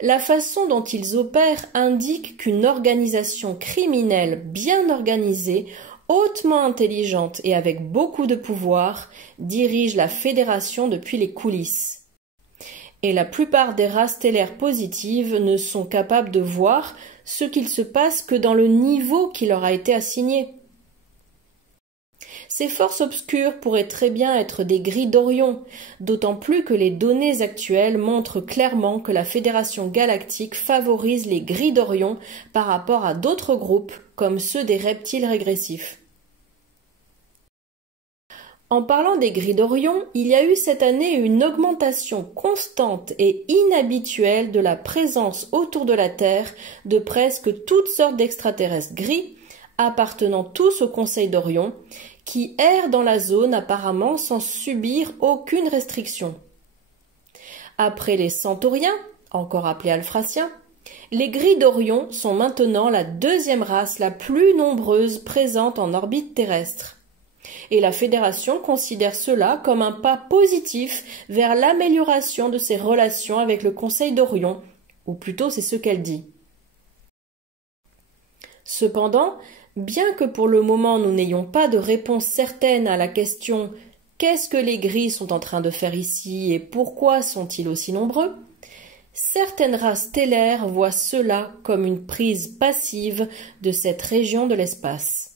La façon dont ils opèrent indique qu'une organisation criminelle bien organisée, hautement intelligente et avec beaucoup de pouvoir, dirige la Fédération depuis les coulisses. Et la plupart des races stellaires positives ne sont capables de voir ce qu'il se passe que dans le niveau qui leur a été assigné. Ces forces obscures pourraient très bien être des gris d'Orion, d'autant plus que les données actuelles montrent clairement que la Fédération galactique favorise les gris d'Orion par rapport à d'autres groupes, comme ceux des reptiles régressifs. En parlant des gris d'Orion, il y a eu cette année une augmentation constante et inhabituelle de la présence autour de la Terre de presque toutes sortes d'extraterrestres gris, appartenant tous au Conseil d'Orion, qui errent dans la zone apparemment sans subir aucune restriction. Après les centauriens, encore appelés alphraciens, les gris d'Orion sont maintenant la deuxième race la plus nombreuse présente en orbite terrestre. Et la Fédération considère cela comme un pas positif vers l'amélioration de ses relations avec le Conseil d'Orion, ou plutôt c'est ce qu'elle dit. Cependant, bien que pour le moment nous n'ayons pas de réponse certaine à la question « Qu'est-ce que les gris sont en train de faire ici et pourquoi sont-ils aussi nombreux ?», certaines races stellaires voient cela comme une prise passive de cette région de l'espace.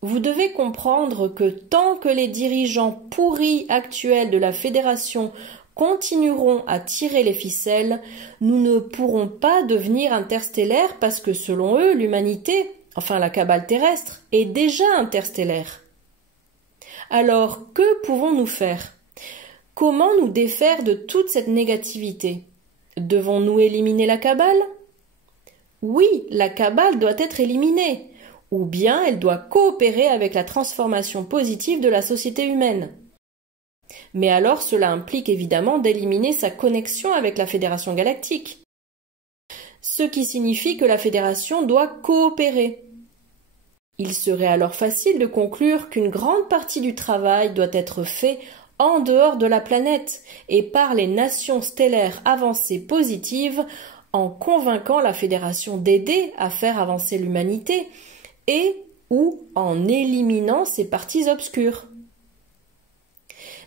Vous devez comprendre que tant que les dirigeants pourris actuels de la Fédération continueront à tirer les ficelles, nous ne pourrons pas devenir interstellaires parce que selon eux, l'humanité, enfin la cabale terrestre, est déjà interstellaire. Alors, que pouvons-nous faire? Comment nous défaire de toute cette négativité? Devons-nous éliminer la cabale? Oui, la cabale doit être éliminée, ou bien elle doit coopérer avec la transformation positive de la société humaine. Mais alors cela implique évidemment d'éliminer sa connexion avec la Fédération galactique, ce qui signifie que la Fédération doit coopérer. Il serait alors facile de conclure qu'une grande partie du travail doit être fait en dehors de la planète et par les nations stellaires avancées positives en convainquant la Fédération d'aider à faire avancer l'humanité et ou en éliminant ses parties obscures.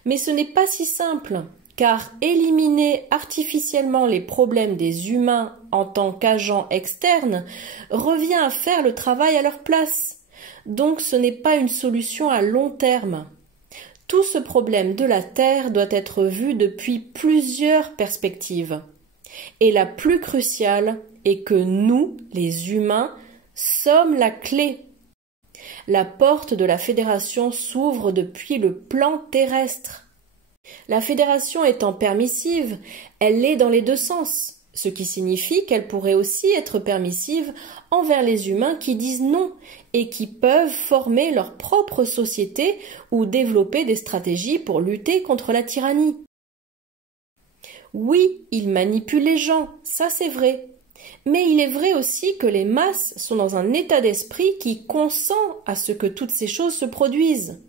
Mais ce n'est pas si simple, car éliminer artificiellement les problèmes des humains en tant qu'agents externes revient à faire le travail à leur place. Donc ce n'est pas une solution à long terme. Tout ce problème de la Terre doit être vu depuis plusieurs perspectives. Et la plus cruciale est que nous, les humains, sommes la clé. La porte de la Fédération s'ouvre depuis le plan terrestre. La Fédération étant permissive, elle l'est dans les deux sens, ce qui signifie qu'elle pourrait aussi être permissive envers les humains qui disent non et qui peuvent former leur propre société ou développer des stratégies pour lutter contre la tyrannie. Oui, ils manipulent les gens, ça c'est vrai. Mais il est vrai aussi que les masses sont dans un état d'esprit qui consent à ce que toutes ces choses se produisent.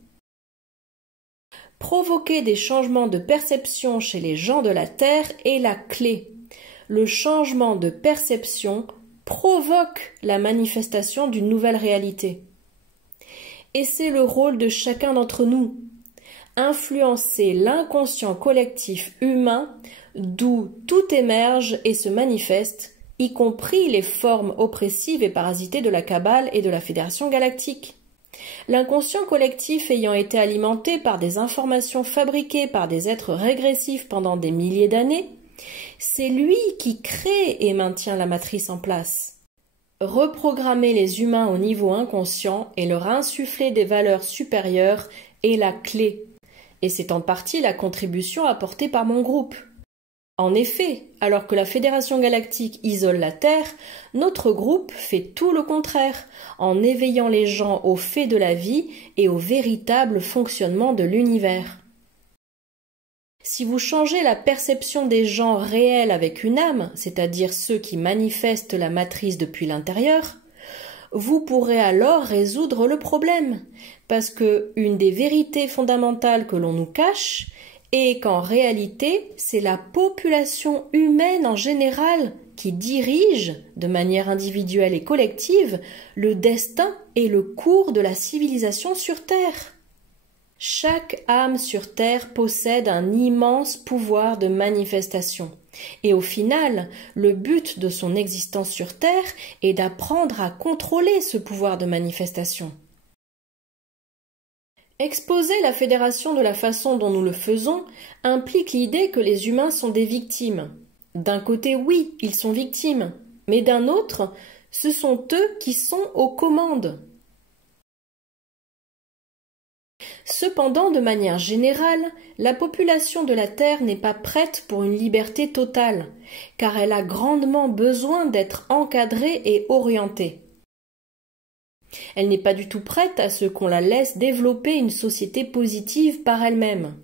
Provoquer des changements de perception chez les gens de la Terre est la clé. le changement de perception provoque la manifestation d'une nouvelle réalité. Et c'est le rôle de chacun d'entre nous, influencer l'inconscient collectif humain d'où tout émerge et se manifeste, y compris les formes oppressives et parasitées de la Kabbale et de la Fédération galactique. L'inconscient collectif ayant été alimenté par des informations fabriquées par des êtres régressifs pendant des milliers d'années, c'est lui qui crée et maintient la matrice en place. Reprogrammer les humains au niveau inconscient et leur insuffler des valeurs supérieures est la clé. Et c'est en partie la contribution apportée par mon groupe. En effet, alors que la Fédération galactique isole la Terre, notre groupe fait tout le contraire, en éveillant les gens aux faits de la vie et au véritable fonctionnement de l'univers. Si vous changez la perception des gens réels avec une âme, c'est-à-dire ceux qui manifestent la matrice depuis l'intérieur, vous pourrez alors résoudre le problème, parce que une des vérités fondamentales que l'on nous cache est qu'en réalité, c'est la population humaine en général qui dirige, de manière individuelle et collective, le destin et le cours de la civilisation sur Terre. Chaque âme sur Terre possède un immense pouvoir de manifestation. Et au final, le but de son existence sur Terre est d'apprendre à contrôler ce pouvoir de manifestation. Exposer la Fédération de la façon dont nous le faisons implique l'idée que les humains sont des victimes. D'un côté, oui, ils sont victimes, mais d'un autre, ce sont eux qui sont aux commandes. Cependant, de manière générale, la population de la Terre n'est pas prête pour une liberté totale, car elle a grandement besoin d'être encadrée et orientée. Elle n'est pas du tout prête à ce qu'on la laisse développer une société positive par elle-même.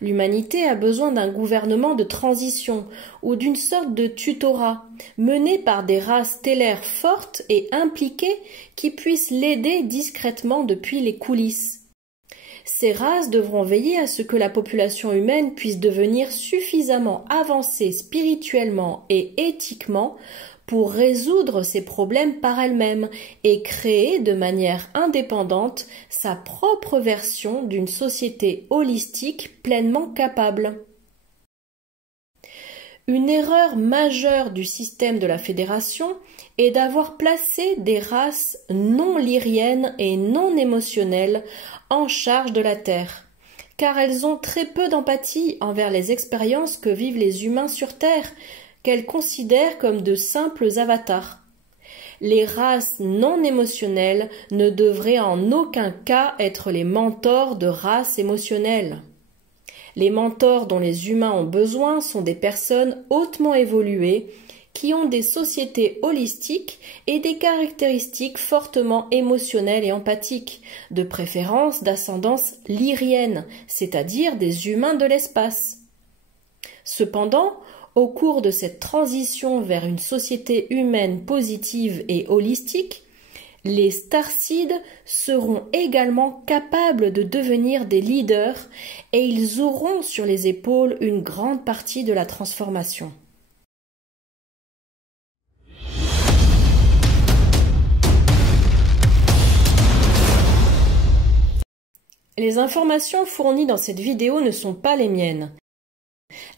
L'humanité a besoin d'un gouvernement de transition ou d'une sorte de tutorat mené par des races stellaires fortes et impliquées qui puissent l'aider discrètement depuis les coulisses. Ces races devront veiller à ce que la population humaine puisse devenir suffisamment avancée spirituellement et éthiquement pour résoudre ses problèmes par elle-même et créer de manière indépendante sa propre version d'une société holistique pleinement capable. Une erreur majeure du système de la Fédération est d'avoir placé des races non lyriennes et non émotionnelles en charge de la Terre, car elles ont très peu d'empathie envers les expériences que vivent les humains sur Terre, qu'elles considèrent comme de simples avatars. Les races non émotionnelles ne devraient en aucun cas être les mentors de races émotionnelles. Les mentors dont les humains ont besoin sont des personnes hautement évoluées qui ont des sociétés holistiques et des caractéristiques fortement émotionnelles et empathiques, de préférence d'ascendance lyrienne, c'est-à-dire des humains de l'espace. Cependant, au cours de cette transition vers une société humaine positive et holistique, les starseeds seront également capables de devenir des leaders et ils auront sur les épaules une grande partie de la transformation. Les informations fournies dans cette vidéo ne sont pas les miennes.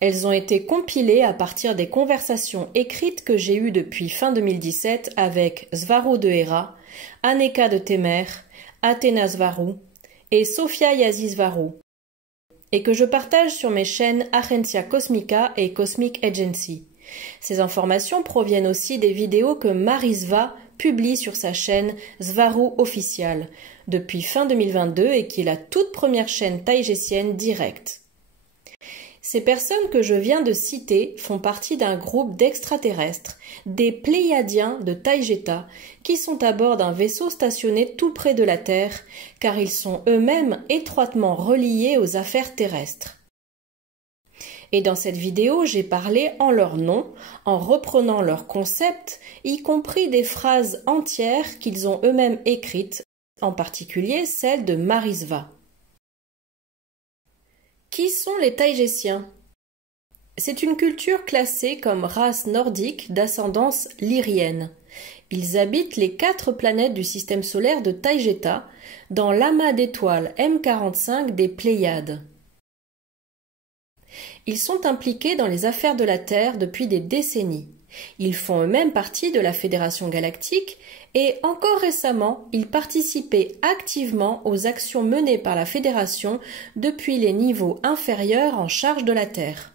Elles ont été compilées à partir des conversations écrites que j'ai eues depuis fin 2017 avec Svaro de Hera, Aneka de Temer, Athena Svarou et Sofia Yazi Svarou, et que je partage sur mes chaînes Agencia Cosmica et Cosmic Agency. Ces informations proviennent aussi des vidéos que Marisva publie sur sa chaîne Svarou Official depuis fin 2022 et qui est la toute première chaîne taïgésienne directe. Ces personnes que je viens de citer font partie d'un groupe d'extraterrestres, des Pléiadiens de Taïgeta, qui sont à bord d'un vaisseau stationné tout près de la Terre, car ils sont eux-mêmes étroitement reliés aux affaires terrestres. Et dans cette vidéo, j'ai parlé en leur nom, en reprenant leurs concepts, y compris des phrases entières qu'ils ont eux-mêmes écrites, en particulier celle de Marisva. Qui sont les Taïgésiens? C'est une culture classée comme race nordique d'ascendance lyrienne. Ils habitent les 4 planètes du système solaire de Taygeta, dans l'amas d'étoiles M45 des Pléiades. Ils sont impliqués dans les affaires de la Terre depuis des décennies. Ils font eux-mêmes partie de la Fédération galactique et encore récemment, ils participaient activement aux actions menées par la Fédération depuis les niveaux inférieurs en charge de la Terre.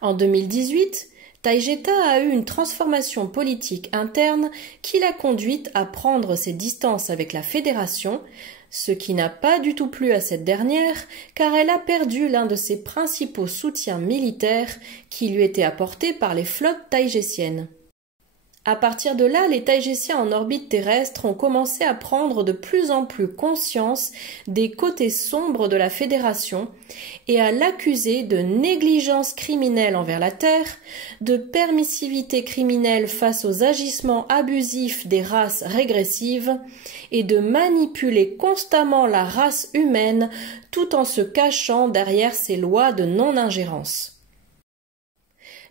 En 2018, Taygeta a eu une transformation politique interne qui l'a conduite à prendre ses distances avec la Fédération, ce qui n'a pas du tout plu à cette dernière car elle a perdu l'un de ses principaux soutiens militaires qui lui était apporté par les flottes taygétiennes. À partir de là, les Taygétiens en orbite terrestre ont commencé à prendre de plus en plus conscience des côtés sombres de la Fédération et à l'accuser de négligence criminelle envers la Terre, de permissivité criminelle face aux agissements abusifs des races régressives et de manipuler constamment la race humaine tout en se cachant derrière ces lois de non-ingérence.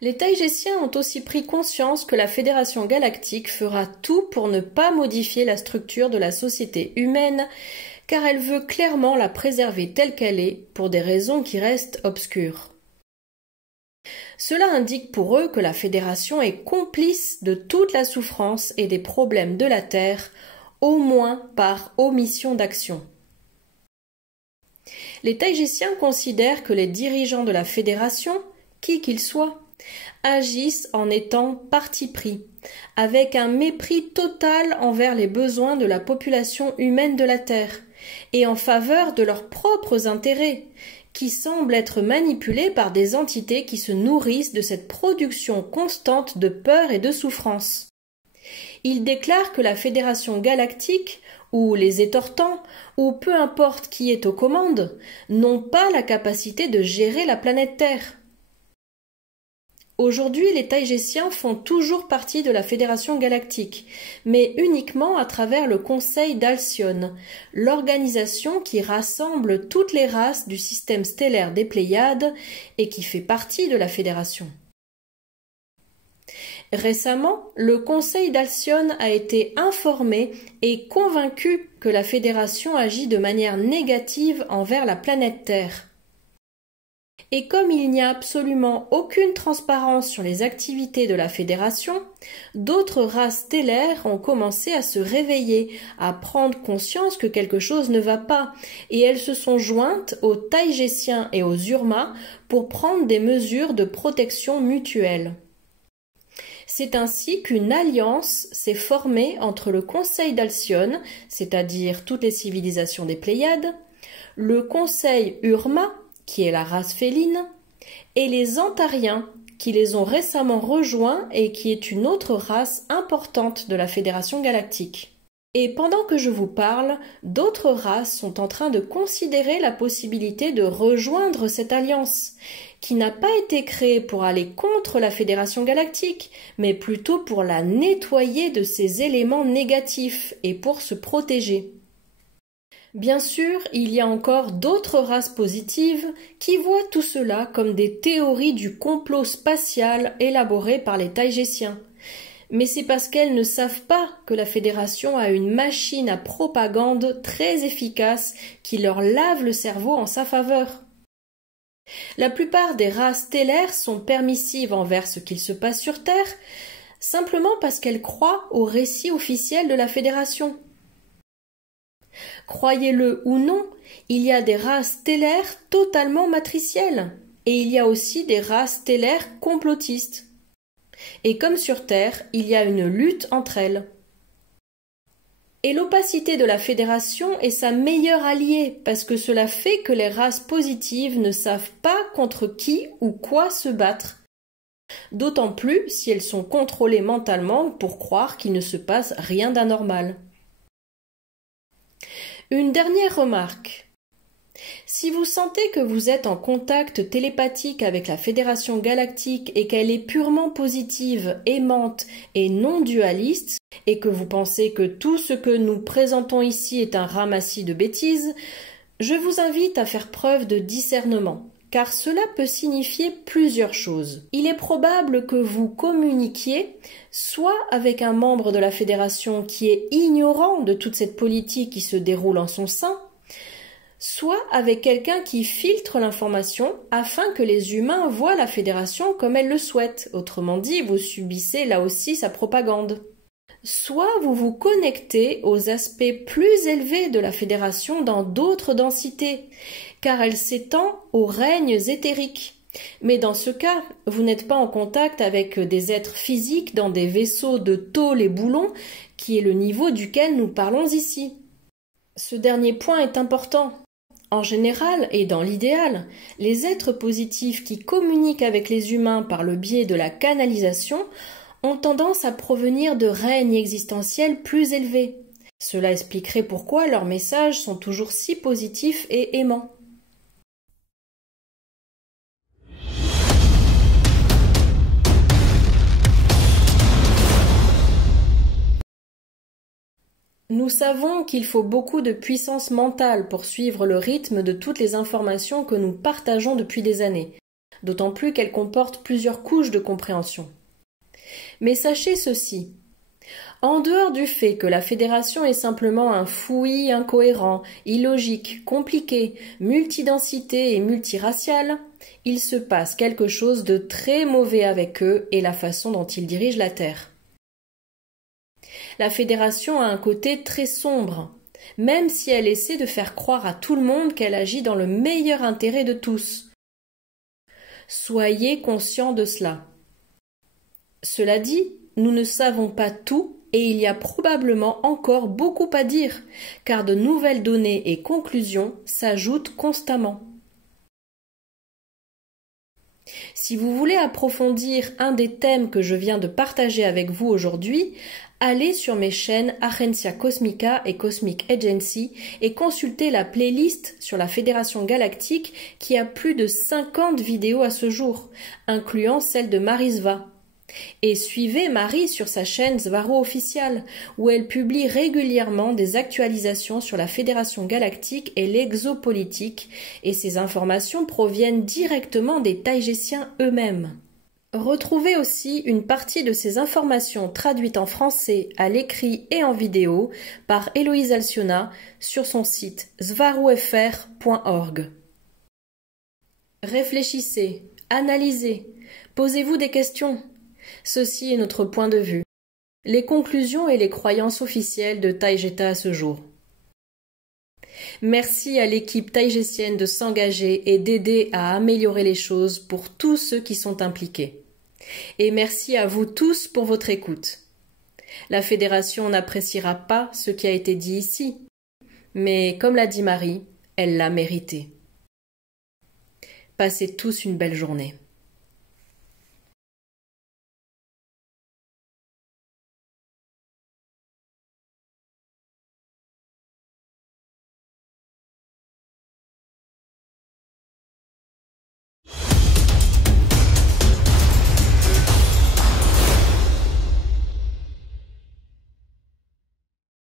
Les Taygétiens ont aussi pris conscience que la Fédération galactique fera tout pour ne pas modifier la structure de la société humaine, car elle veut clairement la préserver telle qu'elle est, pour des raisons qui restent obscures. Cela indique pour eux que la Fédération est complice de toute la souffrance et des problèmes de la Terre, au moins par omission d'action. Les Taygétiens considèrent que les dirigeants de la Fédération, qui qu'ils soient, agissent en étant parti pris, avec un mépris total envers les besoins de la population humaine de la Terre, et en faveur de leurs propres intérêts, qui semblent être manipulés par des entités qui se nourrissent de cette production constante de peur et de souffrance. Ils déclarent que la Fédération galactique, ou les étortants, ou peu importe qui est aux commandes, n'ont pas la capacité de gérer la planète Terre. Aujourd'hui, les Taygétiens font toujours partie de la Fédération galactique, mais uniquement à travers le Conseil d'Alcyone, l'organisation qui rassemble toutes les races du système stellaire des Pléiades et qui fait partie de la Fédération. Récemment, le Conseil d'Alcyone a été informé et convaincu que la Fédération agit de manière négative envers la planète Terre. Et comme il n'y a absolument aucune transparence sur les activités de la Fédération, d'autres races stellaires ont commencé à se réveiller, à prendre conscience que quelque chose ne va pas, et elles se sont jointes aux Taygétiens et aux Urma pour prendre des mesures de protection mutuelle. C'est ainsi qu'une alliance s'est formée entre le Conseil d'Alcyone, c'est-à-dire toutes les civilisations des Pléiades, le Conseil Urma, qui est la race féline, et les Antariens, qui les ont récemment rejoints et qui est une autre race importante de la Fédération galactique. Et pendant que je vous parle, d'autres races sont en train de considérer la possibilité de rejoindre cette alliance, qui n'a pas été créée pour aller contre la Fédération galactique, mais plutôt pour la nettoyer de ses éléments négatifs et pour se protéger. Bien sûr, il y a encore d'autres races positives qui voient tout cela comme des théories du complot spatial élaborées par les Taygétiens. Mais c'est parce qu'elles ne savent pas que la Fédération a une machine à propagande très efficace qui leur lave le cerveau en sa faveur. La plupart des races stellaires sont permissives envers ce qu'il se passe sur Terre, simplement parce qu'elles croient au récit officiel de la Fédération. Croyez-le ou non, il y a des races stellaires totalement matricielles, et il y a aussi des races stellaires complotistes. Et comme sur Terre, il y a une lutte entre elles. Et l'opacité de la Fédération est sa meilleure alliée, parce que cela fait que les races positives ne savent pas contre qui ou quoi se battre. D'autant plus si elles sont contrôlées mentalement pour croire qu'il ne se passe rien d'anormal. Une dernière remarque. Si vous sentez que vous êtes en contact télépathique avec la Fédération galactique et qu'elle est purement positive, aimante et non dualiste, et que vous pensez que tout ce que nous présentons ici est un ramassis de bêtises, je vous invite à faire preuve de discernement, car cela peut signifier plusieurs choses. Il est probable que vous communiquiez soit avec un membre de la fédération qui est ignorant de toute cette politique qui se déroule en son sein, soit avec quelqu'un qui filtre l'information afin que les humains voient la fédération comme elle le souhaite. Autrement dit, vous subissez là aussi sa propagande. Soit vous vous connectez aux aspects plus élevés de la fédération dans d'autres densités, car elle s'étend aux règnes éthériques. Mais dans ce cas, vous n'êtes pas en contact avec des êtres physiques dans des vaisseaux de tôle et boulons, qui est le niveau duquel nous parlons ici. Ce dernier point est important. En général, et dans l'idéal, les êtres positifs qui communiquent avec les humains par le biais de la canalisation ont tendance à provenir de règnes existentiels plus élevés. Cela expliquerait pourquoi leurs messages sont toujours si positifs et aimants. Nous savons qu'il faut beaucoup de puissance mentale pour suivre le rythme de toutes les informations que nous partageons depuis des années, d'autant plus qu'elles comportent plusieurs couches de compréhension. Mais sachez ceci, en dehors du fait que la fédération est simplement un fouillis incohérent, illogique, compliqué, multidensité et multiracial, il se passe quelque chose de très mauvais avec eux et la façon dont ils dirigent la Terre. La fédération a un côté très sombre, même si elle essaie de faire croire à tout le monde qu'elle agit dans le meilleur intérêt de tous. Soyez conscients de cela. Cela dit, nous ne savons pas tout et il y a probablement encore beaucoup à dire, car de nouvelles données et conclusions s'ajoutent constamment. Si vous voulez approfondir un des thèmes que je viens de partager avec vous aujourd'hui, allez sur mes chaînes Agencia Cosmica et Cosmic Agency et consultez la playlist sur la Fédération Galactique qui a plus de 50 vidéos à ce jour, incluant celle de Marisva. Et suivez Marie sur sa chaîne Svaro Official, où elle publie régulièrement des actualisations sur la Fédération Galactique et l'exopolitique, et ces informations proviennent directement des Taïgésiens eux-mêmes. Retrouvez aussi une partie de ces informations traduites en français, à l'écrit et en vidéo par Héloïse Alciona sur son site svarofr.org. Réfléchissez, analysez, posez-vous des questions. Ceci est notre point de vue. Les conclusions et les croyances officielles de Taïgéta à ce jour. Merci à l'équipe taïgésienne de s'engager et d'aider à améliorer les choses pour tous ceux qui sont impliqués. Et merci à vous tous pour votre écoute. La Fédération n'appréciera pas ce qui a été dit ici, mais comme l'a dit Marie, elle l'a mérité. Passez tous une belle journée.